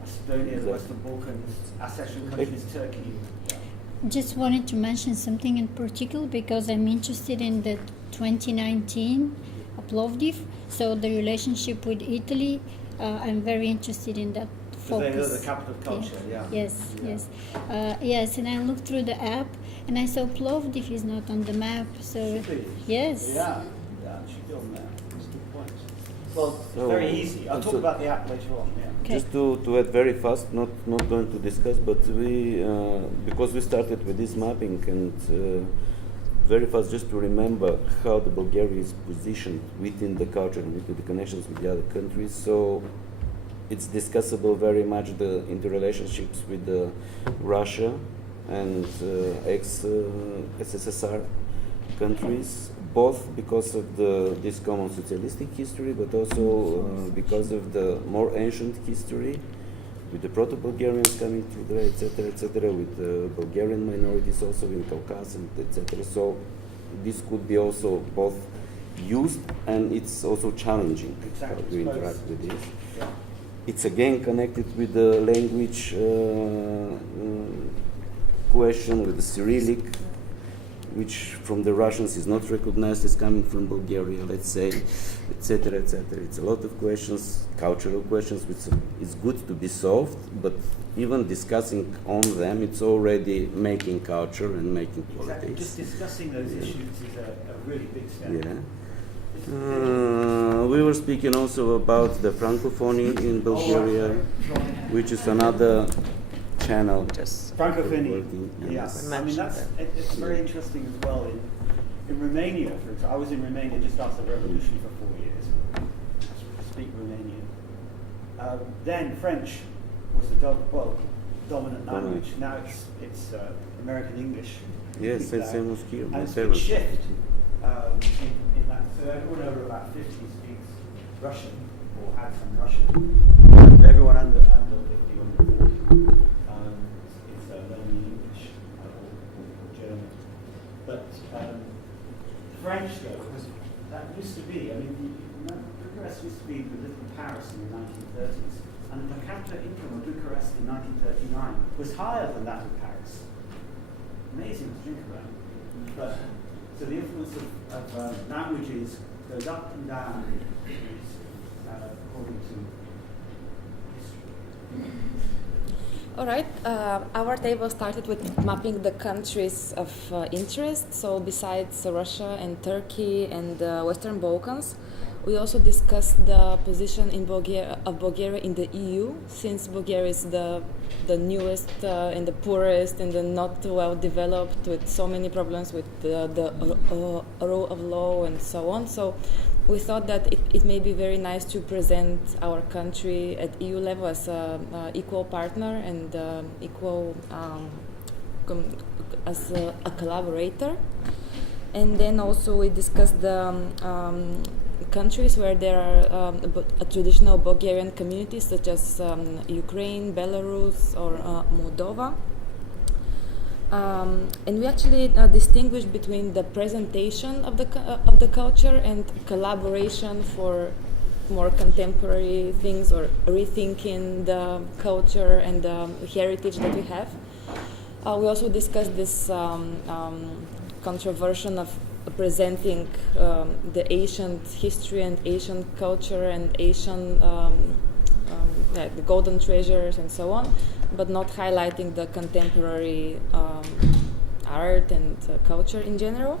Macedonia, the Western Balkans, accession countries, Turkey. Just wanted to mention something in particular because I'm interested in the 2019 Plovdiv. So the relationship with Italy, I'm very interested in that focus. They are the capital of culture, Yes. And I looked through the app and I saw Plovdiv is not on the map. So yes. Yeah, it should be on there. That's a good point. Well, it's very easy. I'll talk about the app later on. Yeah. Okay. Just to add very fast, not going to discuss, but we because we started with this mapping, and very fast just to remember how the Bulgaria is positioned within the culture and within the connections with the other countries. So it's discussable very much the interrelationships with Russia and ex-SSSR countries, both because of this common socialistic history, but also because of the more ancient history with the Proto-Bulgarians coming through there, etc., with the Bulgarian minorities also in Caucasus, etc. So this could be also both used, and it's also challenging how to interact with this. Yeah. It's again connected with the language question, with the Cyrillic, which from the Russians is not recognized as coming from Bulgaria, let's say, etc., etc. It's a lot of questions, cultural questions, which is good to be solved, but even discussing on them, it's already making culture and making politics. Exactly. Just discussing those issues is a really big step. Yeah. We were speaking also about the Francophonie in Bulgaria, which is another channel. Francophonie, yes. I mean, it's very interesting as well. In Romania, for example, I was in Romania just after the revolution for 4 years. I speak Romanian. Then French was the dominant language. Now it's American English. Yes, same was here. And it's a big shift in that. So everyone over about 50 speaks Russian or had some Russian. Everyone under 50 or 40. Learning English or German. But French, though, that used to be, I mean, Bucharest used to be the little Paris in the 1930s, and the per capita income of Bucharest in 1939 was higher than that of Paris. Amazing to think about. But, so the influence of languages goes up and down according to history. All right, our table started with mapping the countries of interest. So besides Russia and Turkey and the Western Balkans, we also discussed the position in Bulgaria in the EU, since Bulgaria is the newest and the poorest and the not well developed, with so many problems with the rule of law and so on. So we thought that it may be very nice to present our country at EU level as an equal partner and equal as a collaborator. And then also we discussed the countries where there are traditional Bulgarian communities, such as Ukraine, Belarus, or Moldova. And we actually distinguished between the presentation of the culture and collaboration for more contemporary things, or rethinking the culture and the heritage that we have. We also discussed this controversy of presenting the ancient history and ancient culture and ancient the golden treasures and so on, but not highlighting the contemporary art and culture in general.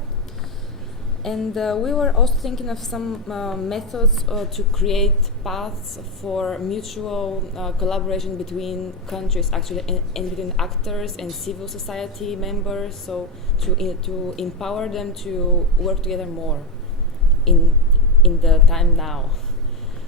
And we were also thinking of some methods to create paths for mutual collaboration between countries, actually, and between actors and civil society members, so to empower them to work together more in the time now.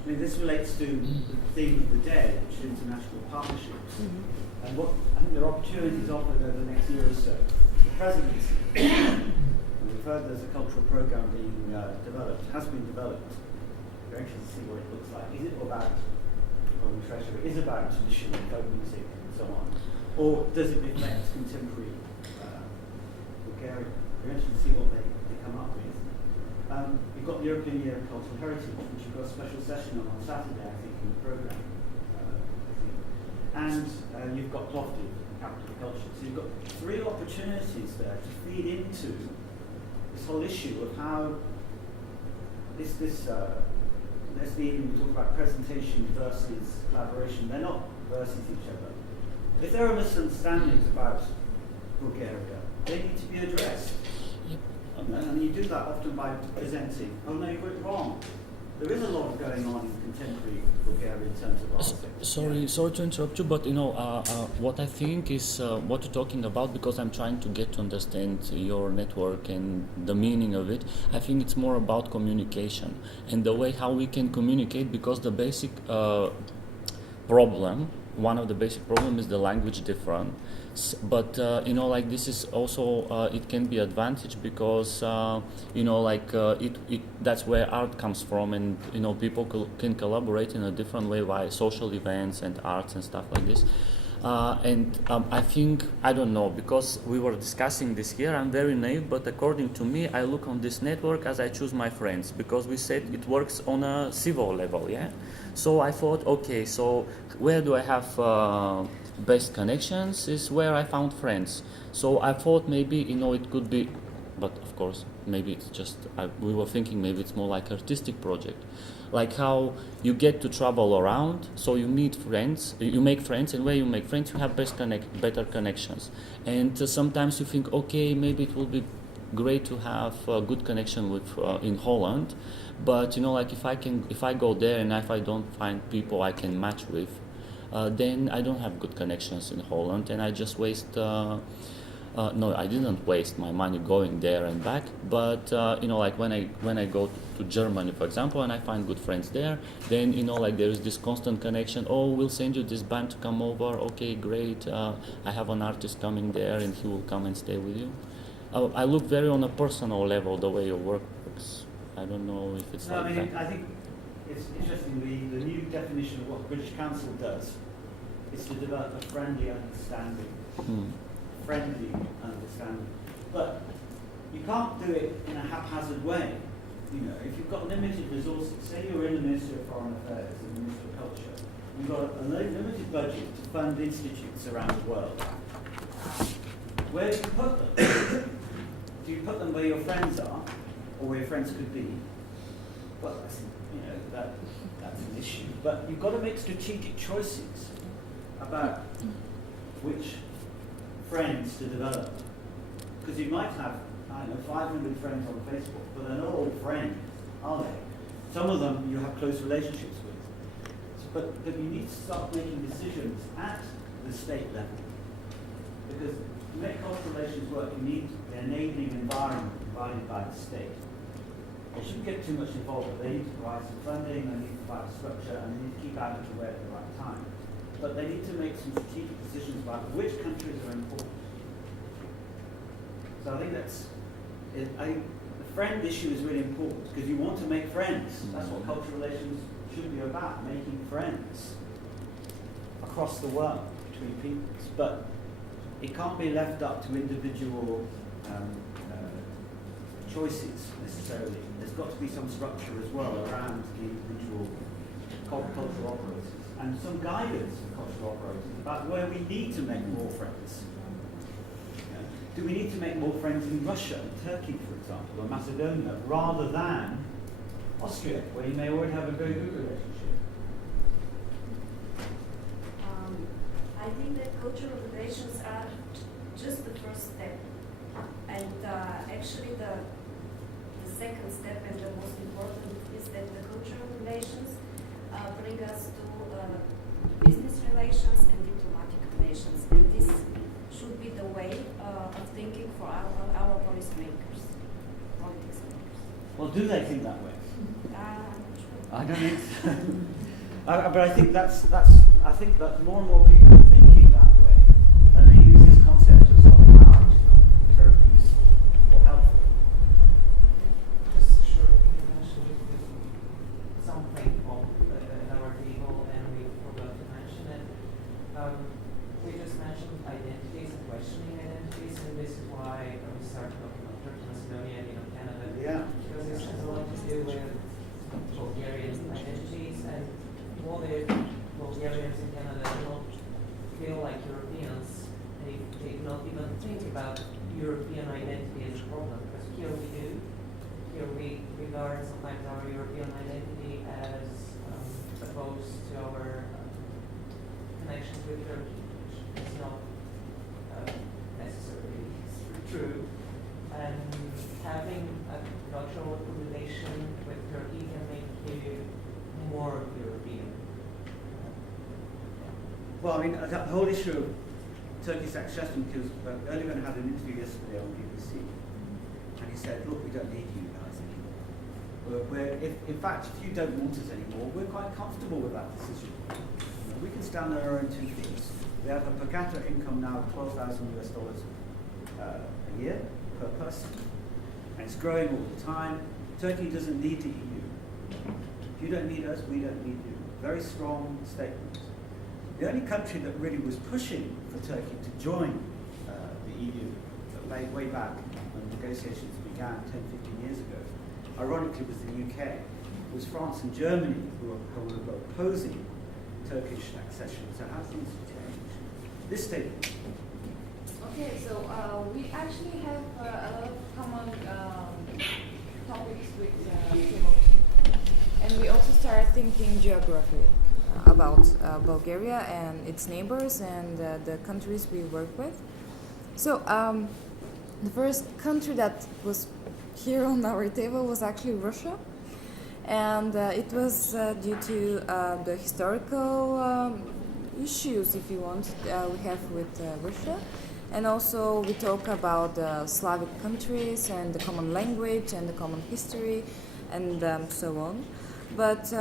I mean, this relates to the theme of the day, which is international partnerships. Mm-hmm. And what I think there are opportunities offered over the next year or so. The presidency, we've heard there's a cultural program being developed, has been developed. We're anxious to see what it looks like. Is it about, the treasury is about traditional folk music and so on, or does it reflect contemporary Bulgaria? We're anxious to see what they come up with. You've got the European Year of Cultural Heritage, which you've got a special session on Saturday, I think, in the programme. And you've got Plovdiv, Capital of Culture. So you've got three opportunities there to feed into this whole issue of how let's talk about presentation versus collaboration. They're not versus each other. If there are misunderstandings about Bulgaria, they need to be addressed. And you do that often by presenting, oh no, you got it wrong. There is a lot going on in contemporary Bulgaria in terms of art. Sorry to interrupt you, but what I think is what you're talking about, because I'm trying to get to understand your network and the meaning of it. I think it's more about communication and the way how we can communicate, because the basic one of the basic problems is the language difference. But this is also it can be advantage, because that's where art comes from, and people can collaborate in a different way via social events and arts and stuff like this. I think, I don't know, because we were discussing this here, I'm very naive, but according to me, I look on this network as I choose my friends, because we said it works on a civil level, yeah? So I thought, okay, so where do I have best connections is where I found friends. So I thought maybe, it could be, but of course, maybe it's just, we were thinking maybe it's more like artistic project. Like how you get to travel around, so you meet friends, you make friends, and where you make friends, you have better connections. And sometimes you think, okay, maybe it will be great to have a good connection with in Holland, but if I go there and if I don't find people I can match with, then I don't have good connections in Holland, and I just waste. No, I didn't waste my money going there and back, but when I go to Germany, for example, and I find good friends there, then there is this constant connection. Oh, we'll send you this band to come over. Okay, great. I have an artist coming there, and he will come and stay with you. I look very on a personal level the way your work works. I don't know if it's like that. I think it's interesting. The new definition of what British Council does is to develop a friendly understanding. Friendly understanding. But you can't do it in a haphazard way. you know, if you've got limited resources, say you're in the Ministry of Foreign Affairs and the Ministry of Culture, you've got a limited budget to fund institutes around the world. Where do you put them? Do you put them where your friends are, or where your friends could be? Well, that's, you know, that's an issue. But you've got to make strategic choices about which friends to develop. Because you might have, I don't know, 500 friends on Facebook, but they're not all friends, are they? Some of them you have close relationships with. But you need to start making decisions at the state level. Because to make cultural relations work, you need an enabling environment provided by the state. They shouldn't get too much involved, but they need to provide some funding, they need to provide a structure, and they need to keep out of the way at the right time. But they need to make some strategic decisions about which countries are important. So I think the friend issue is really important, because you want to make friends. That's what cultural relations should be about, making friends across the world between peoples. But it can't be left up to individual choices necessarily. There's got to be some structure as well around the individual cultural operators and some guidance for cultural operators about where we need to make more friends. Do we need to make more friends in Russia and Turkey, for example, or Macedonia, rather than Austria, where you may already have a very good relationship? I think that cultural relations are just the first step. And actually the second step and the most important is that the cultural relations bring us to business relations and diplomatic relations. And this should be the way of thinking for our policy makers, politics makers. Well, do they think that way? Sure. I don't think so. But I think I think that more and more people are thinking that way, and they use this concept of soft power, which is not terribly useful or helpful. Just sure, you mentioned something at our table, and we forgot to mention it. We just mentioned identities and questioning identities, and this is why we started talking about Turkey, Macedonia, and Canada. Yeah. Because this has a lot to do with Bulgarian identities, and all the Bulgarians in Canada don't feel like Europeans. They do not even think about European identity as a problem, because here we do. Here we regard sometimes our European identity as opposed to our connections with Turkey, which is not necessarily true. And having a cultural relation with Turkey can make you more European. Well, I mean, the whole issue of Turkey's accession, because Erdogan had an interview yesterday on BBC, and he said, look, we don't need you guys anymore. In fact, if you don't want us anymore, we're quite comfortable with that decision. You know, we can stand on our own 2 feet. We have a per capita income now of $12,000 a year per person, and it's growing all the time. Turkey doesn't need the EU. If you don't need us, we don't need you. Very strong statement. The only country that really was pushing for Turkey to join the EU way back when negotiations began 10, 15 years ago, ironically was the UK. It was France and Germany who were opposing Turkish accession. So how things have changed. This statement. Okay, so we actually have a lot of common topics with Timothy. And we also started thinking geographically about Bulgaria and its neighbors and the countries we work with. So the first country that was here on our table was actually Russia. And it was due to the historical issues, if you want, we have with Russia. And also we talk about the Slavic countries and the common language and the common history and so on. But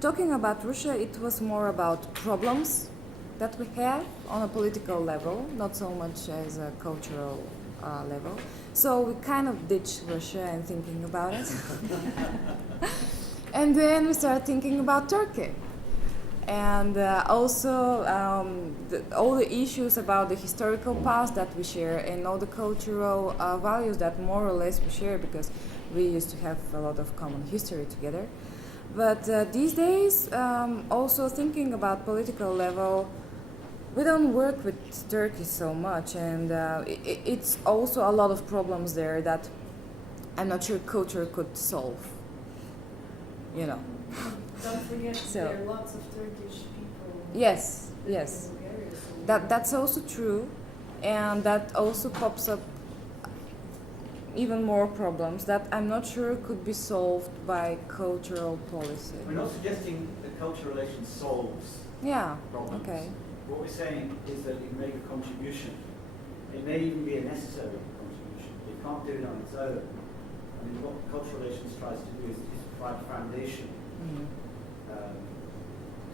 talking about Russia, it was more about problems that we have on a political level, not so much as a cultural level. So we kind of ditched Russia and thinking about it. And then we started thinking about Turkey. And also all the issues about the historical past that we share and all the cultural values that more or less we share, because We used to have a lot of common history together. But these days, also thinking about political level, we don't work with Turkey so much, and it's also a lot of problems there that I'm not sure culture could solve. You know. Don't forget So- there are lots of Turkish people. Yes, in yes. Bulgaria, so That's also true, and that also pops up even more problems that I'm not sure could be solved by cultural policy. We're not suggesting that cultural relations solves Yeah, problems. okay. What we're saying is that it can make a contribution. It may even be a necessary contribution. It can't do it on its own. I mean, what cultural relations tries to do is provide a foundation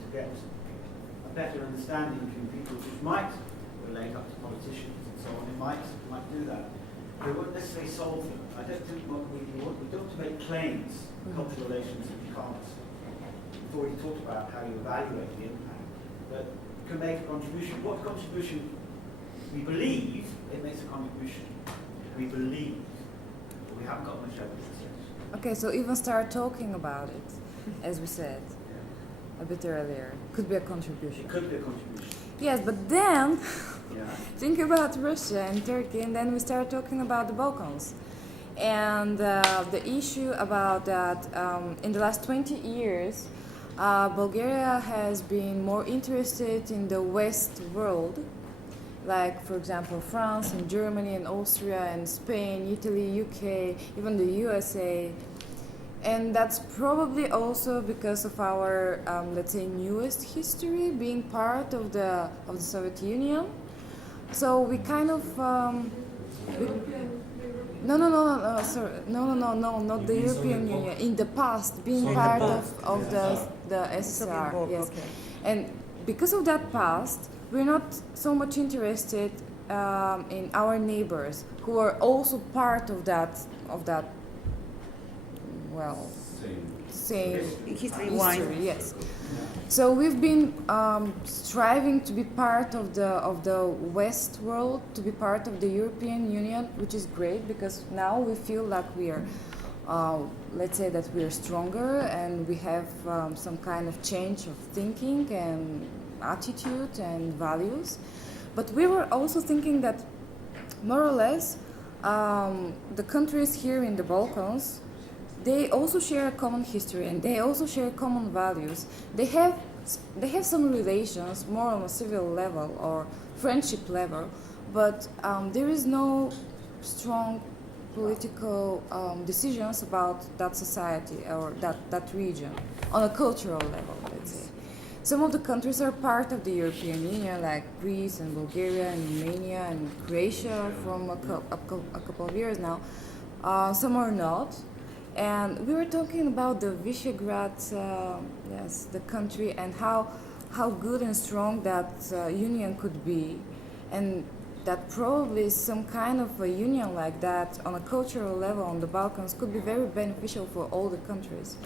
to get a better understanding between people which might relate up to politicians and so on. It might do that. They won't necessarily solve them. I don't think what we want to make claims for cultural relations that you can't. We've already talked about how you evaluate the impact, but can make a contribution. What contribution? We believe it makes a contribution. We believe, but we haven't got much evidence yet. Okay, so even start talking about it, as we said a bit earlier, could be a contribution. It could be a contribution. Yes, but then Yeah. think about Russia and Turkey, and then we start talking about the Balkans. And the issue about that, in the last 20 years, Bulgaria has been more interested in the West world, like, for example, France and Germany and Austria and Spain, Italy, UK, even the USA. And that's probably also because of our, let's say, newest history, being part of the Soviet Union. So we kind of not the European Union. In the past, being part of the SSR, yes. And because of that past, we're not so much interested in our neighbors who are also part of that. Well, same history, yes. So we've been striving to be part of the West world, to be part of the European Union, which is great because now we feel like we are, let's say that we are stronger and we have some kind of change of thinking and attitude and values. But we were also thinking that more or less the countries here in the Balkans, they also share a common history and they also share common values. They have some relations more on a civil level or friendship level, but there is no strong political decisions about that society or that region on a cultural level, let's say. Some of the countries are part of the European Union, like Greece and Bulgaria and Romania and Croatia from a couple of years now. Some are not. And we were talking about the Visegrad, the country, and how good and strong that union could be, and that probably some kind of a union like that on a cultural level on the Balkans could be very beneficial for all the countries.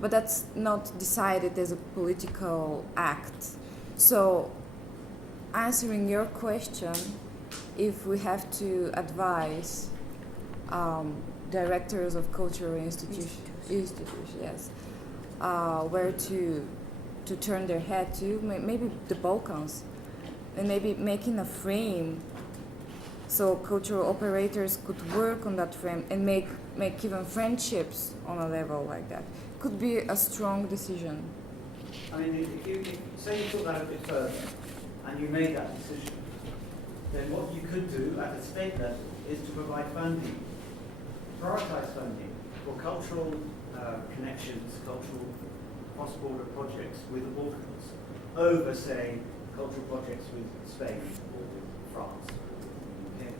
But that's not decided as a political act. So, answering your question, if we have to advise directors of cultural institutions, yes, where to turn their head to, maybe the Balkans, and maybe making a frame so cultural operators could work on that frame and make even friendships on a level like that. Could be a strong decision. I mean, if you say you thought that a bit further and you made that decision, then what you could do at a state level is to provide funding, prioritize funding for cultural connections, cultural cross-border projects with the Balkans over, say, cultural projects with Spain or with France. Okay.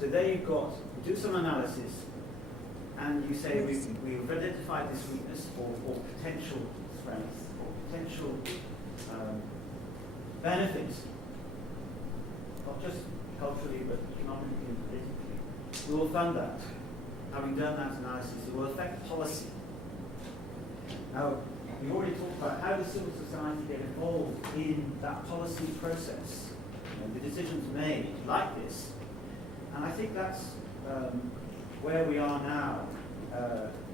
So there you've got, do some analysis, and you say we've identified this weakness or potential strength or potential benefits, not just culturally but economically and politically. We will fund that. Having done that analysis, it will affect policy. Now, we've already talked about how does civil society get involved in that policy process, the decisions made like this, and I think that's where we are now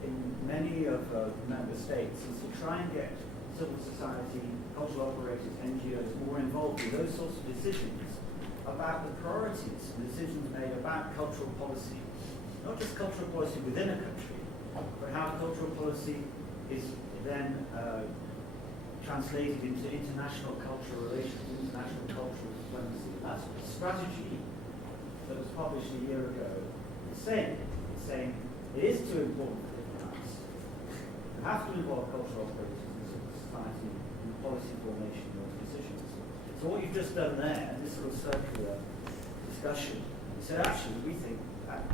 in many of the member states is to try and get civil society, cultural operators, NGOs more involved in those sorts of decisions about the priorities and decisions made about cultural policy. Not just cultural policy within a country, but how cultural policy is then translated into international cultural relations, international cultural diplomacy. That's a strategy that was published a year ago. It's saying it is too important for diplomats to have to involve cultural operators in civil society in policy formation of those decisions. So what you've just done there, this sort of circular discussion, you said actually we think that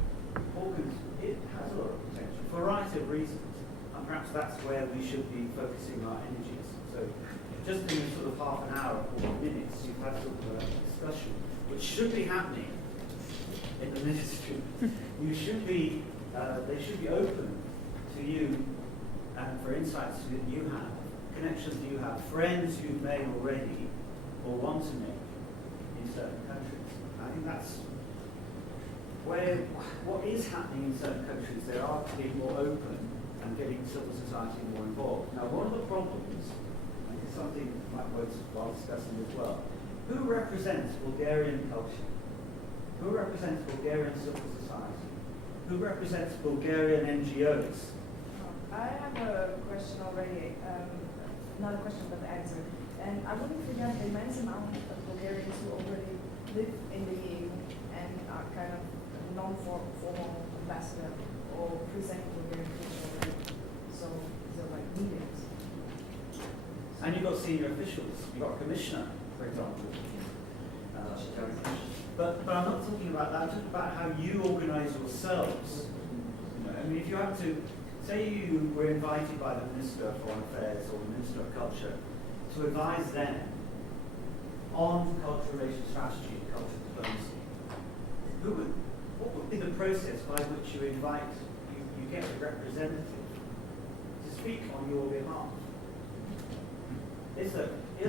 Hawkins, it has a lot of potential for a variety of reasons, and perhaps that's where we should be focusing our energies. So just in a sort of half an hour, 40 minutes, you've had sort of a discussion, which should be happening in the ministry. You should be, they should be open to you and for insights that you have, connections you have, friends you've made already or want to make in certain countries. I think that's where what is happening in certain countries. They are being more open and getting civil society more involved. Now, one of the problems, and it's something Mike was discussing as well, who represents Bulgarian culture? Who represents Bulgarian civil society? Who represents Bulgarian NGOs? I have a question already, not a question but an answer. And I wouldn't forget the immense amount of Bulgarians who already live in the EU and are kind of non-formal ambassador or present Bulgarian culture already. So they're like mediums. And you've got senior officials. You've got a commissioner, for example. But I'm not talking about that. I'm talking about how you organise yourselves. You know, I mean, if you have to, say you were invited by the Minister of Foreign Affairs or the Minister of Culture to advise them on cultural relations strategy and cultural diplomacy, what would be the process by which you invite, you get a representative to speak on your behalf?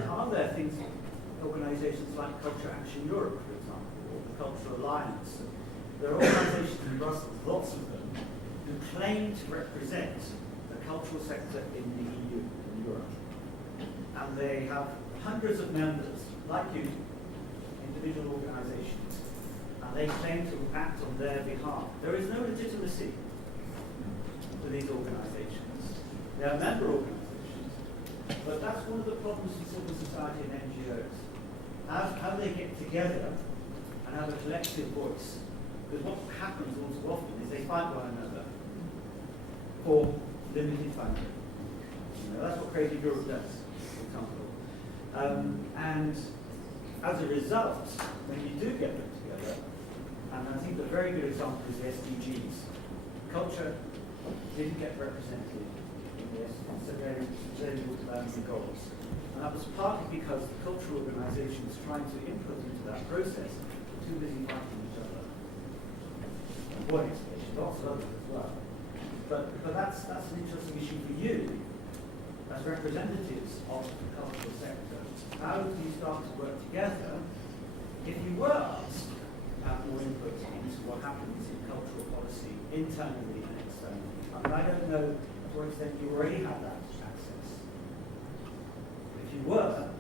Are there things, organisations like Culture Action Europe, for example, or the Cultural Alliance? There are organisations in Brussels, lots of them, who claim to represent the cultural sector in the EU, in Europe. And they have hundreds of members, like you, individual organisations, and they claim to act on their behalf. There is no legitimacy to these organisations. They are member organisations. But that's one of the problems with civil society and NGOs. How they get together and have a collective voice. Because what happens all too often is they fight one another for limited funding. You know, that's what Creative Europe does, for example. And as a result, when you do get them together, and I think a very good example is the SDGs. Culture didn't get represented in the Sustainable Development Goals. And that was partly because the cultural organisations trying to input into that process were too busy fighting each other. One explanation, lots of others as well. But that's an interesting issue for you as representatives of the cultural sector. How do you start to work together if you were asked to have more input into what happens in cultural policy internally and externally? I mean, I don't know to what extent you already have that access. If you were,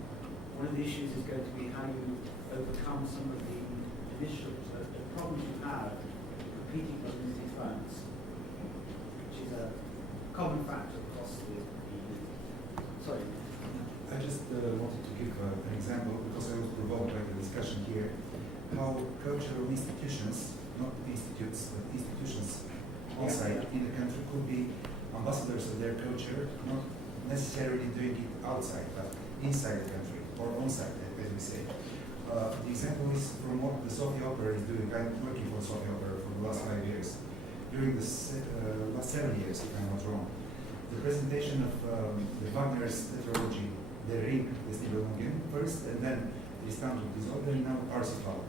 one of the issues is going to be how you overcome some of the initial the problems you have competing for limited funds, which is a common factor across the EU. Sorry. I just wanted to give an example because I was provoked by the discussion here, how cultural institutions, not institutes, but institutions outside in the country could be ambassadors of their culture, not necessarily doing it outside, but inside the country, or on-site, as we say. The example is from what the Sofia Opera is doing. I'm working for Sofia Opera for the last 5 years. During the last 7 years, if I'm not wrong, the presentation of the Wagner's tetralogy, Der Ring des Nibelungen, first, and then the Istanbul Disorder, and now Parsifal.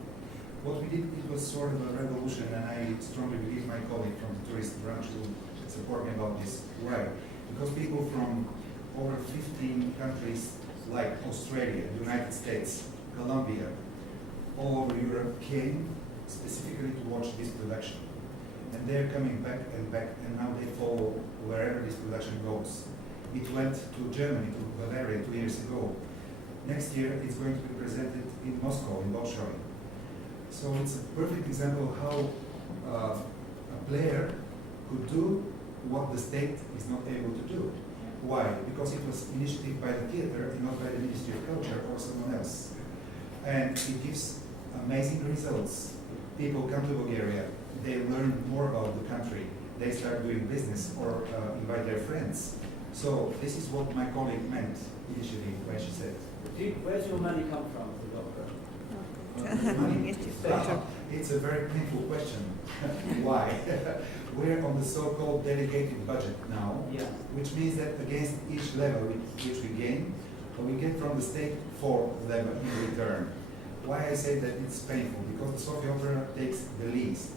What we did, it was sort of a revolution, and I strongly believe my colleague from the tourist branch will support me about this. Why? Because people from over 15 countries like Australia, United States, Colombia, all over Europe came specifically to watch this production. and they're coming back, and now they follow wherever this production goes. It went to Germany, to Bavaria 2 years ago. Next year, it's going to be presented in Moscow, in Bolshoi. So it's a perfect example of how a player could do what the state is not able to do. Why? Because it was initiative by the theater and not by the Ministry of Culture or someone else. And it gives amazing results. People come to Bulgaria, they learn more about the country, they start doing business or invite their friends. So this is what my colleague meant initially when she said. Where's your money come from, the doctor? It's a very painful question. Why? We're on the so-called delegated budget now, which means that against each level which we gain, we get from the state 4 level in return. Why I say that it's painful? Because the Sofia Opera takes the least.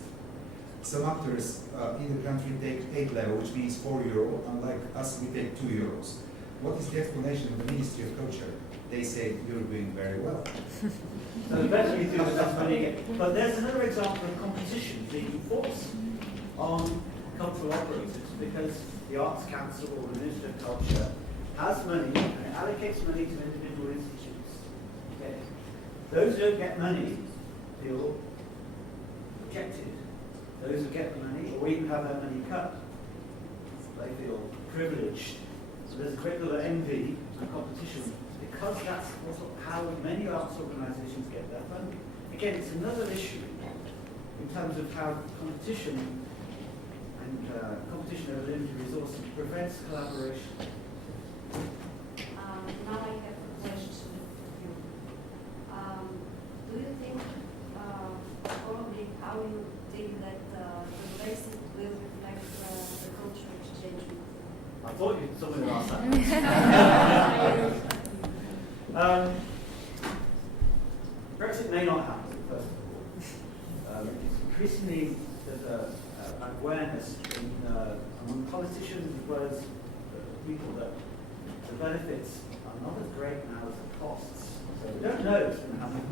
Some actors in the country take 8 level, which means €4, unlike us, we take €2. What is the explanation of the Ministry of Culture? They say, you're doing very well. So the better you do, the less money you get. But there's another example of competition being forced on cultural operators because the Arts Council or the Ministry of Culture has money and it allocates money to individual institutes. Okay. Those who don't get money feel rejected. Those who get the money or even have their money cut, they feel privileged. So there's a great deal of envy and competition because that's also how many arts organisations get their funding. Again, it's another issue in terms of how competition and competition over limited resources prevents collaboration. Now I have a question for you. Do you think, probably how you think that the Brexit will reflect the cultural exchange? I thought someone would ask that. Brexit may not happen, first of all. It's increasingly there's an awareness among politicians as well as people that the benefits are not as great now as the costs. So we don't know what's going to happen.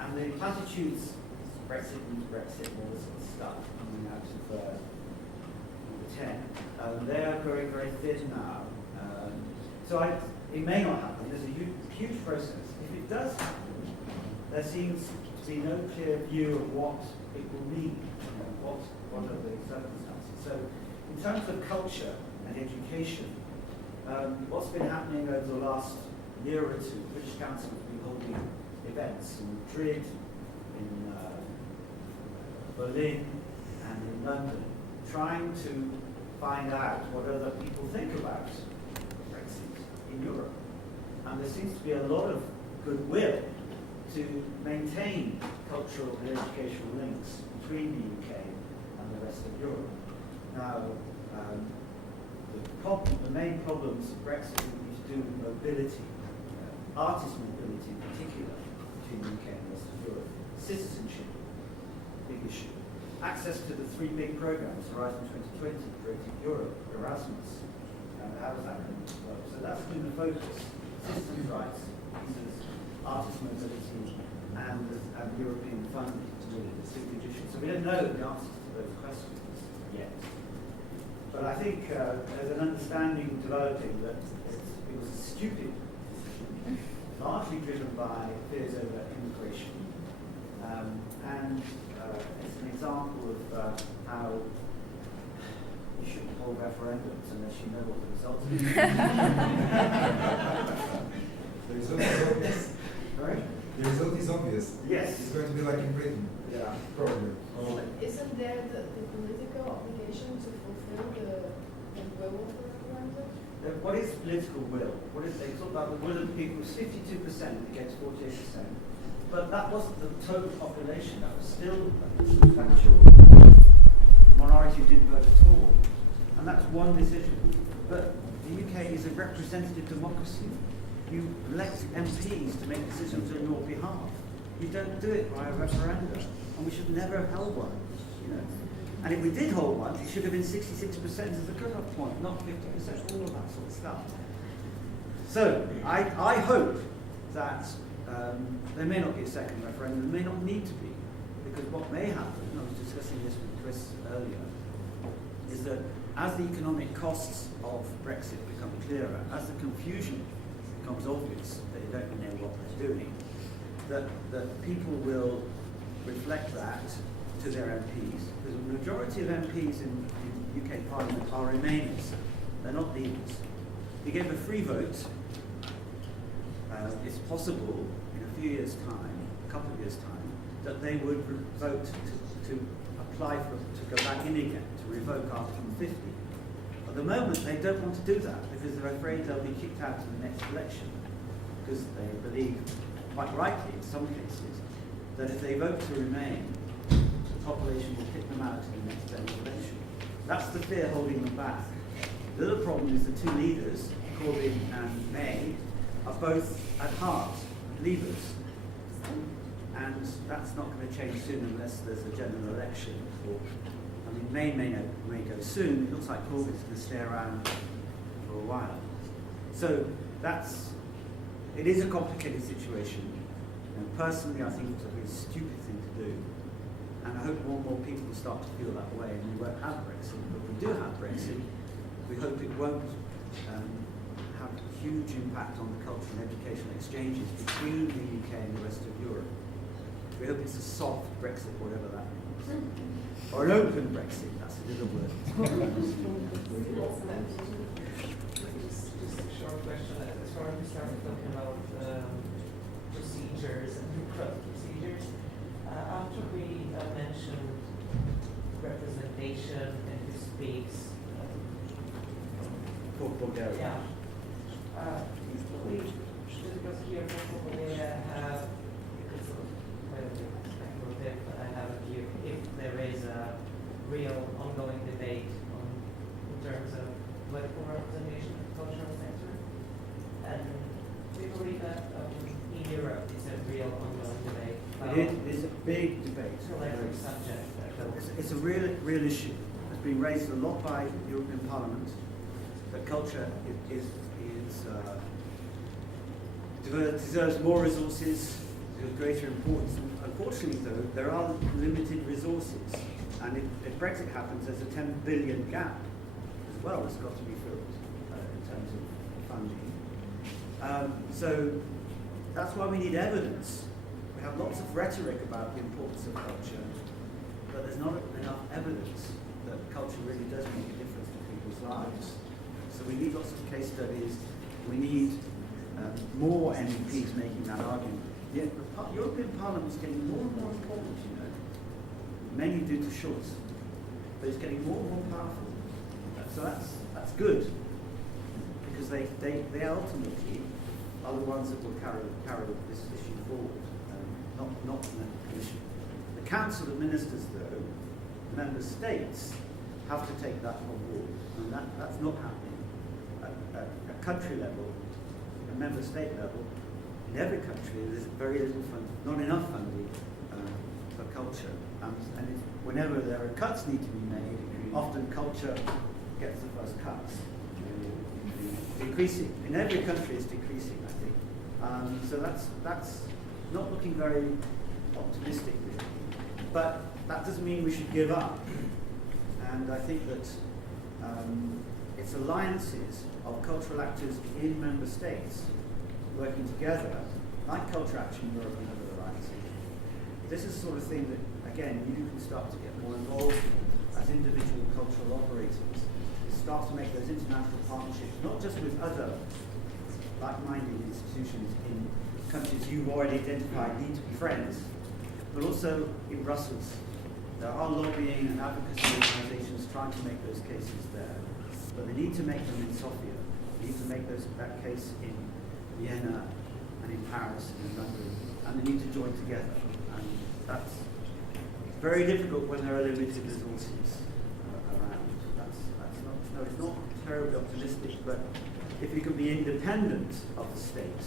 And the platitudes, Brexit means Brexit, and all this sort of stuff coming out of the 10, they are growing very thin now. It may not happen. There's a huge process. If it does happen, there seems to be no clear view of what it will mean, what are the circumstances. So in terms of culture and education, what's been happening over the last year or two, the British Council has been holding events in Madrid, in Berlin, and in London, trying to find out what other people think about Brexit in Europe. And there seems to be a lot of goodwill to maintain cultural and educational links between the UK and the rest of Europe. Now, the main problems of Brexit will be to do with mobility, artist mobility in particular, between the UK and the rest of Europe. Citizenship, big issue. Access to the 3 big programs, Horizon 2020, Creative Europe, Erasmus. How is that going to work? So that's been the focus. Citizens' rights, visas, artist mobility, and European funding is really the 2 big issues. So we don't know the answers to those questions yet. But I think there's an understanding developing that it was a stupid decision, largely driven by fears over immigration. And it's an example of how you shouldn't hold referendums unless you know what the results are. The result is obvious. Right? The result is obvious. Yes. It's going to be like in Britain. Yeah. Probably. Isn't there the political obligation to fulfill the will of the referendum? What is political will? What is they talk about the will of the people? 52% against 48%. But that wasn't the total population. That was still a substantial minority who didn't vote at all. And that's one decision. But the UK is a representative democracy. You elect MPs to make decisions on your behalf. You don't do it by a referendum. And we should never have held one. And if we did hold one, it should have been 66% as the cut-off point, not 50%, all of that sort of stuff. So I hope that there may not be a second referendum, there may not need to be, because what may happen, I was discussing discussing this with Chris earlier, is that as the economic costs of Brexit become clearer, as the confusion becomes obvious that you don't really know what they're doing, that people will reflect that to their MPs. Because the majority of MPs in UK Parliament are Remainers. They're not Leavers. If you gave a free vote, it's possible in a few years' time, a couple of years' time, that they would vote to apply to go back in again, to revoke Article 50. At the moment, they don't want to do that because they're afraid they'll be kicked out in the next election, because they believe, quite rightly in some cases, that if they vote to remain, the population will kick them out in the next general election. That's the fear holding them back. The other problem is the two leaders, Corbyn and May, are both at heart Leavers. And that's not going to change soon unless there's a general election. I mean, May go soon. It looks like Corbyn's going to stay around for a while. So it is a complicated situation. Personally, I think it's a really stupid thing to do. And I hope more and more people will start to feel that way and we won't have Brexit. But if we do have Brexit, we hope it won't have a huge impact on the cultural and educational exchanges between the UK and the rest of Europe. We hope it's a soft Brexit, whatever that means. Or an open Brexit, that's a little word. Just a short question. As far as we started talking about procedures and bureaucratic procedures, after we mentioned representation and who speaks For Bulgaria. Yeah. We, just because here for Bulgaria have, because of speculative, I have a view, if there is a real ongoing debate in terms of political representation of the cultural sector, and we believe that in Europe it's a real ongoing debate. It is a big debate. Collective subject. It's a real issue. It's been raised a lot by the European Parliament. That culture deserves more resources, deserves greater importance. Unfortunately, though, there are limited resources, and if Brexit happens, there's a 10 billion gap as well that's got to be filled in terms of funding. So that's why we need evidence. We have lots of rhetoric about the importance of culture, but there's not enough evidence that culture really does make a difference to people's lives. So we need lots of case studies. We need more MEPs making that argument. Yet the European Parliament is getting more and more important, you know. Many due to Schulz, but it's getting more and more powerful. So that's good, because they ultimately are the ones that will carry this issue forward, not the Commission. The Council of Ministers, though, member states, have to take that on board, and that's not happening at country level, at member state level. In every country, there's very little funding, not enough funding for culture, and whenever there are cuts need to be made, often culture gets the first cuts. Decreasing in every country is decreasing, I think. So that's not looking very optimistic, really. But that doesn't mean we should give up. And I think that it's alliances of cultural actors in member states working together, like Culture Action Europe and other alliances. This is the sort of thing that, again, you can start to get more involved in as individual cultural operators. Start to make those international partnerships, not just with other like-minded institutions in countries you've already identified need to be friends, but also in Brussels. There are lobbying and advocacy organizations trying to make those cases there, but they need to make them in Sofia. They need to make that case in Vienna and in Paris and in London, and they need to join together. And that's very difficult when there are limited resources around. It's not terribly optimistic, but if you can be independent of the state,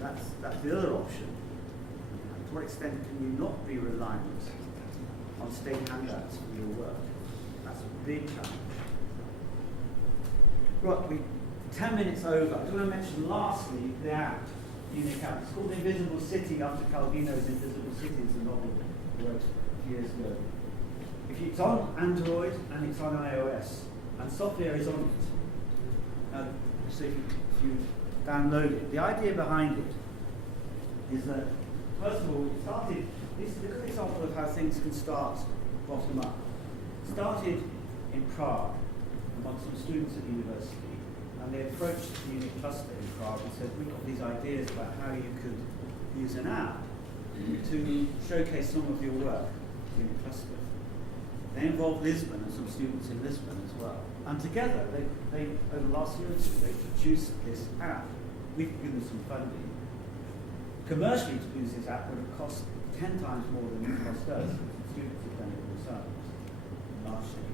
that's the other option. To what extent can you not be reliant on state handouts for your work? That's a big challenge. Right, 10 minutes over. I just want to mention lastly the app, Unique app. It's called Invisible City after Calvino's Invisible City. It's a novel he wrote years ago. It's on Android and it's on iOS, and Sophia is on it. So if you download it, the idea behind it is that, first of all, it started, this is a good example of how things can start bottom up. It started in Prague among some students at the university, and they approached the Unit cluster in Prague and said, we've got these ideas about how you could use an app to showcase some of your work in Unit cluster. They involved Lisbon and some students in Lisbon as well. And together, they over the last year or two, they produced this app. We've given them some funding. Commercially, to produce this app would have cost 10 times more than it cost us. Students have done it themselves, largely.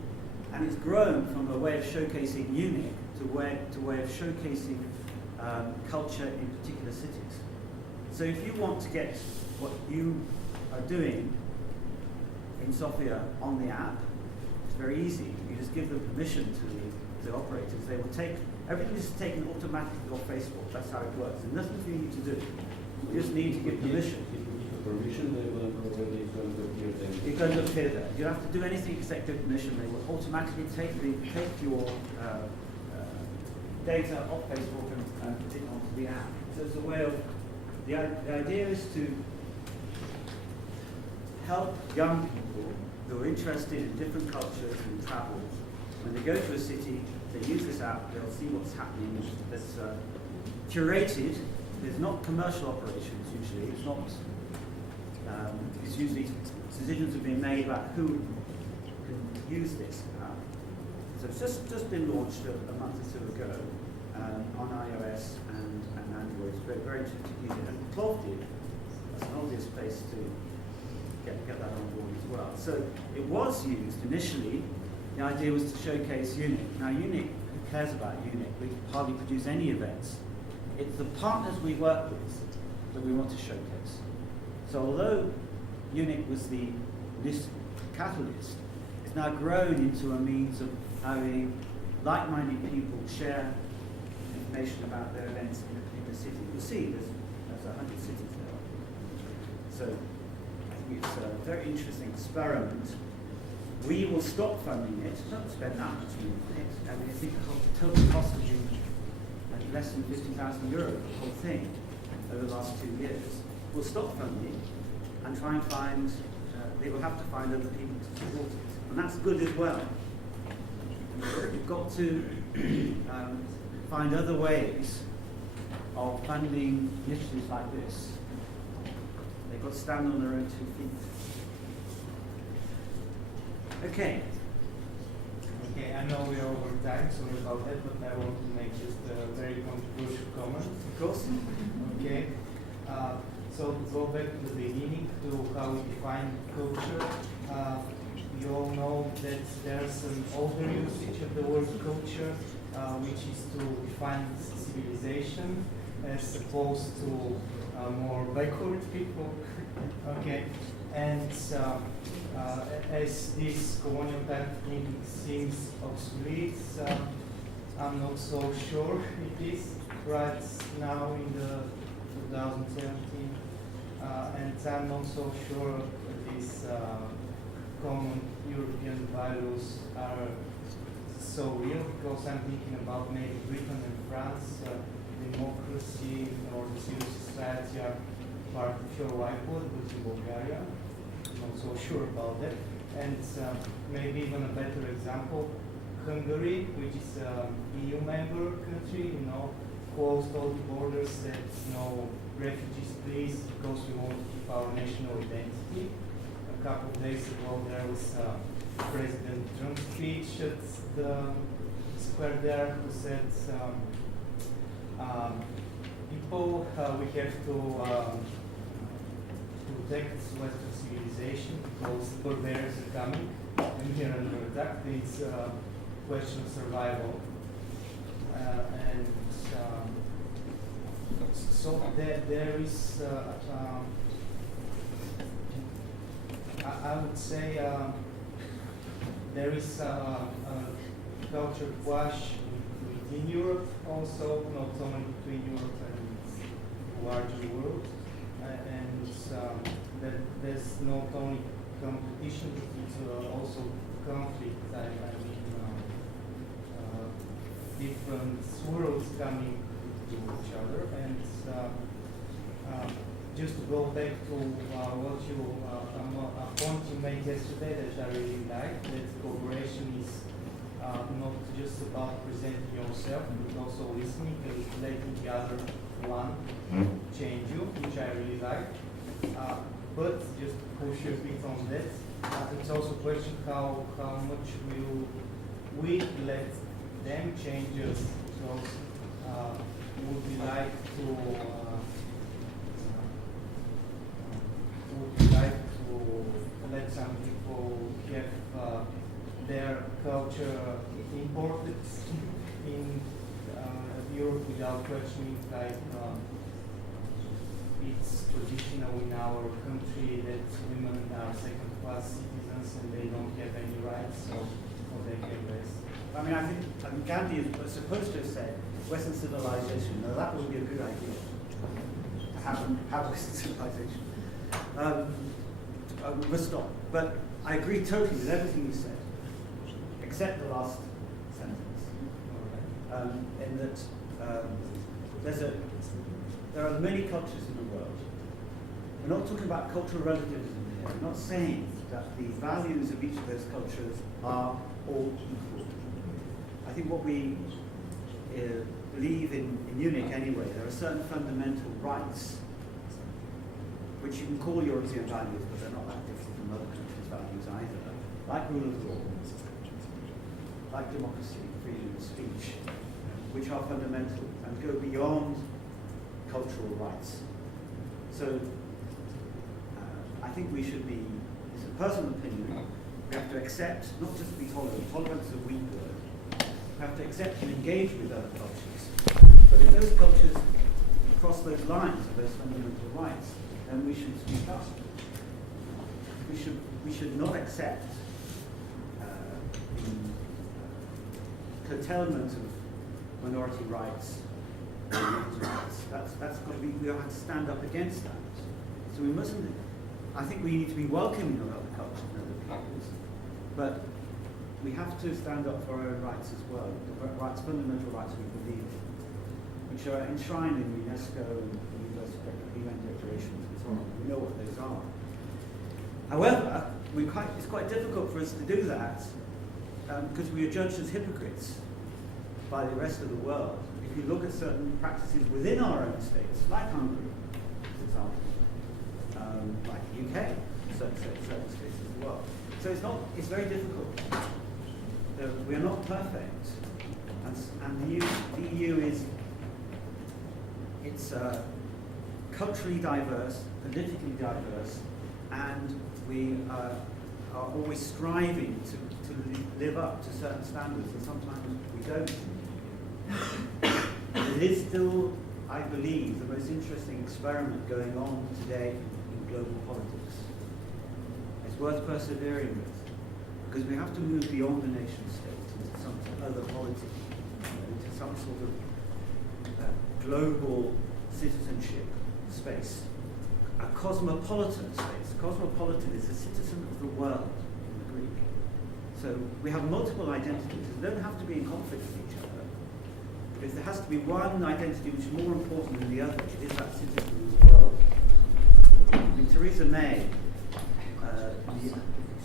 And it's grown from a way of showcasing Munich to a way of showcasing culture in particular cities. So if you want to get what you are doing in Sofia on the app, it's very easy. You just give them permission to the operators. They will take, everything is taken automatically off Facebook. That's how it works. There's nothing for you to do. You just need to give permission. If you give permission, they will already going to appear there. It's going to appear there. You don't have to do anything except give permission. They will automatically take your data off Facebook and put it onto the app. So it's a way of, the idea is to help young people who are interested in different cultures and travel. When they go to a city, they use this app, they'll see what's happening. It's curated. There's not commercial operations usually. It's not. It's usually decisions have been made about who can use this app. So it's just been launched a month or two ago on iOS and Android. It's very, very interesting to use it. And Plovdiv, that's an obvious place to get that on board as well. So it was used initially. The idea was to showcase Unit. Now Unit, who cares about Unit? We hardly produce any events. It's the partners we work with that we want to showcase. So although Unit was the catalyst, it's now grown into a means of having like-minded people share information about their events in a particular city. You'll see there's 100 cities there. So I think it's a very interesting experiment. We will stop funding it. Don't spend that much money on it. I mean, I think the total cost of you less than 50,000 euros, the whole thing, over the last 2 years. We'll stop funding and try and find, they will have to find other people to support it. And that's good as well. You've got to find other ways of funding initiatives like this. They've got to stand on their own 2 feet. Okay. Okay, I know we're over time, sorry about that, but I want to make just a very controversial comment. Of course. Okay. So to go back to the beginning, to how we define culture, you all know that there's an older usage of the word culture, which is to define civilization as opposed to more backward people. Okay. And as this colonial type of thinking seems obsolete, I'm not so sure it is right now in the 2017, and I'm not so sure these common European values are so real, because I'm thinking about maybe Britain and France, democracy or the civil society are part of your whiteboard, but in Bulgaria, not so sure about that. And maybe even a better example, Hungary, which is an EU member country, closed all the borders, said no refugees please, because we want to keep our national identity. A couple of days ago there was President Trump's speech at the square there, who said people, we have to protect Western civilization because barbarians are coming and we are under attack. It's a question of survival. So there is, I would say, there is a culture clash within Europe also, not only between Europe and the larger world. And that there's not only competition, but it's also conflict. I mean, different worlds coming to each other, and just to go back to what you a point you made yesterday that I really like, that cooperation is not just about presenting yourself, but also listening and letting the other one change you, which I really like. But just to push a bit on that, it's also a question how much will we let them change us, because would we like to let some people have their culture imported in Europe without questioning, like it's traditional in our country that women are second-class citizens and they don't have any rights, or they have less. I mean, I think Gandhi was supposed to have said Western civilization. Now that would be a good idea to have Western civilization. We'll stop. But I agree totally with everything you said, except the last sentence. In that there are many cultures in the world. We're not talking about cultural relativism here. We're not saying that the values of each of those cultures are all equal. I think what we believe in Munich anyway, there are certain fundamental rights which you can call European values, but they're not that different from other countries' values either. Like rule of law, like democracy, freedom of speech, which are fundamental and go beyond cultural rights. So I think we should be, it's a personal opinion, we have to accept, not just be tolerant, tolerance is a weak word, we have to accept and engage with other cultures. But if those cultures cross those lines of those fundamental rights, then we should speak up. We should not accept the curtailment of minority rights. That's got to be. We have to stand up against that. So we mustn't. I think we need to be welcoming of other cultures and other peoples, but we have to stand up for our own rights as well. The rights, fundamental rights we believe in, which are enshrined in UNESCO and the Universal UN Declarations and so on. We know what those are. However, it's quite difficult for us to do that because we are judged as hypocrites by the rest of the world. If you look at certain practices within our own states, like Hungary, for example, like the UK, certain states as well. So it's very difficult. We are not perfect, and the EU is culturally diverse, politically diverse, and we are always striving to live up to certain standards, and sometimes we don't. It is still, I believe, the most interesting experiment going on today in global politics. It's worth persevering with, because we have to move beyond the nation state into some other politics, into some sort of global citizenship space, a cosmopolitan space. Cosmopolitan is a citizen of the world in the Greek. So we have multiple identities. They don't have to be in conflict with each other. If there has to be one identity which is more important than the other, it is that citizen of the world. I mean, Theresa May,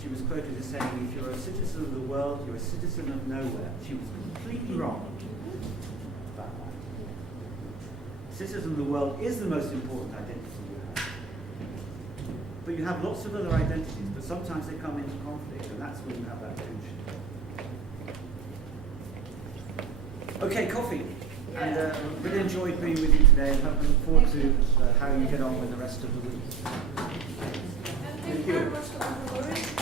she was quoted as saying, if you're a citizen of the world, you're a citizen of nowhere. She was completely wrong about that. Citizen of the world is the most important identity you have. But you have lots of other identities, but sometimes they come into conflict, and that's when you have that tension. Okay, coffee. Yeah. And really enjoyed being with you today, and I look forward to how you get on with the rest of the week. Thank you very much for the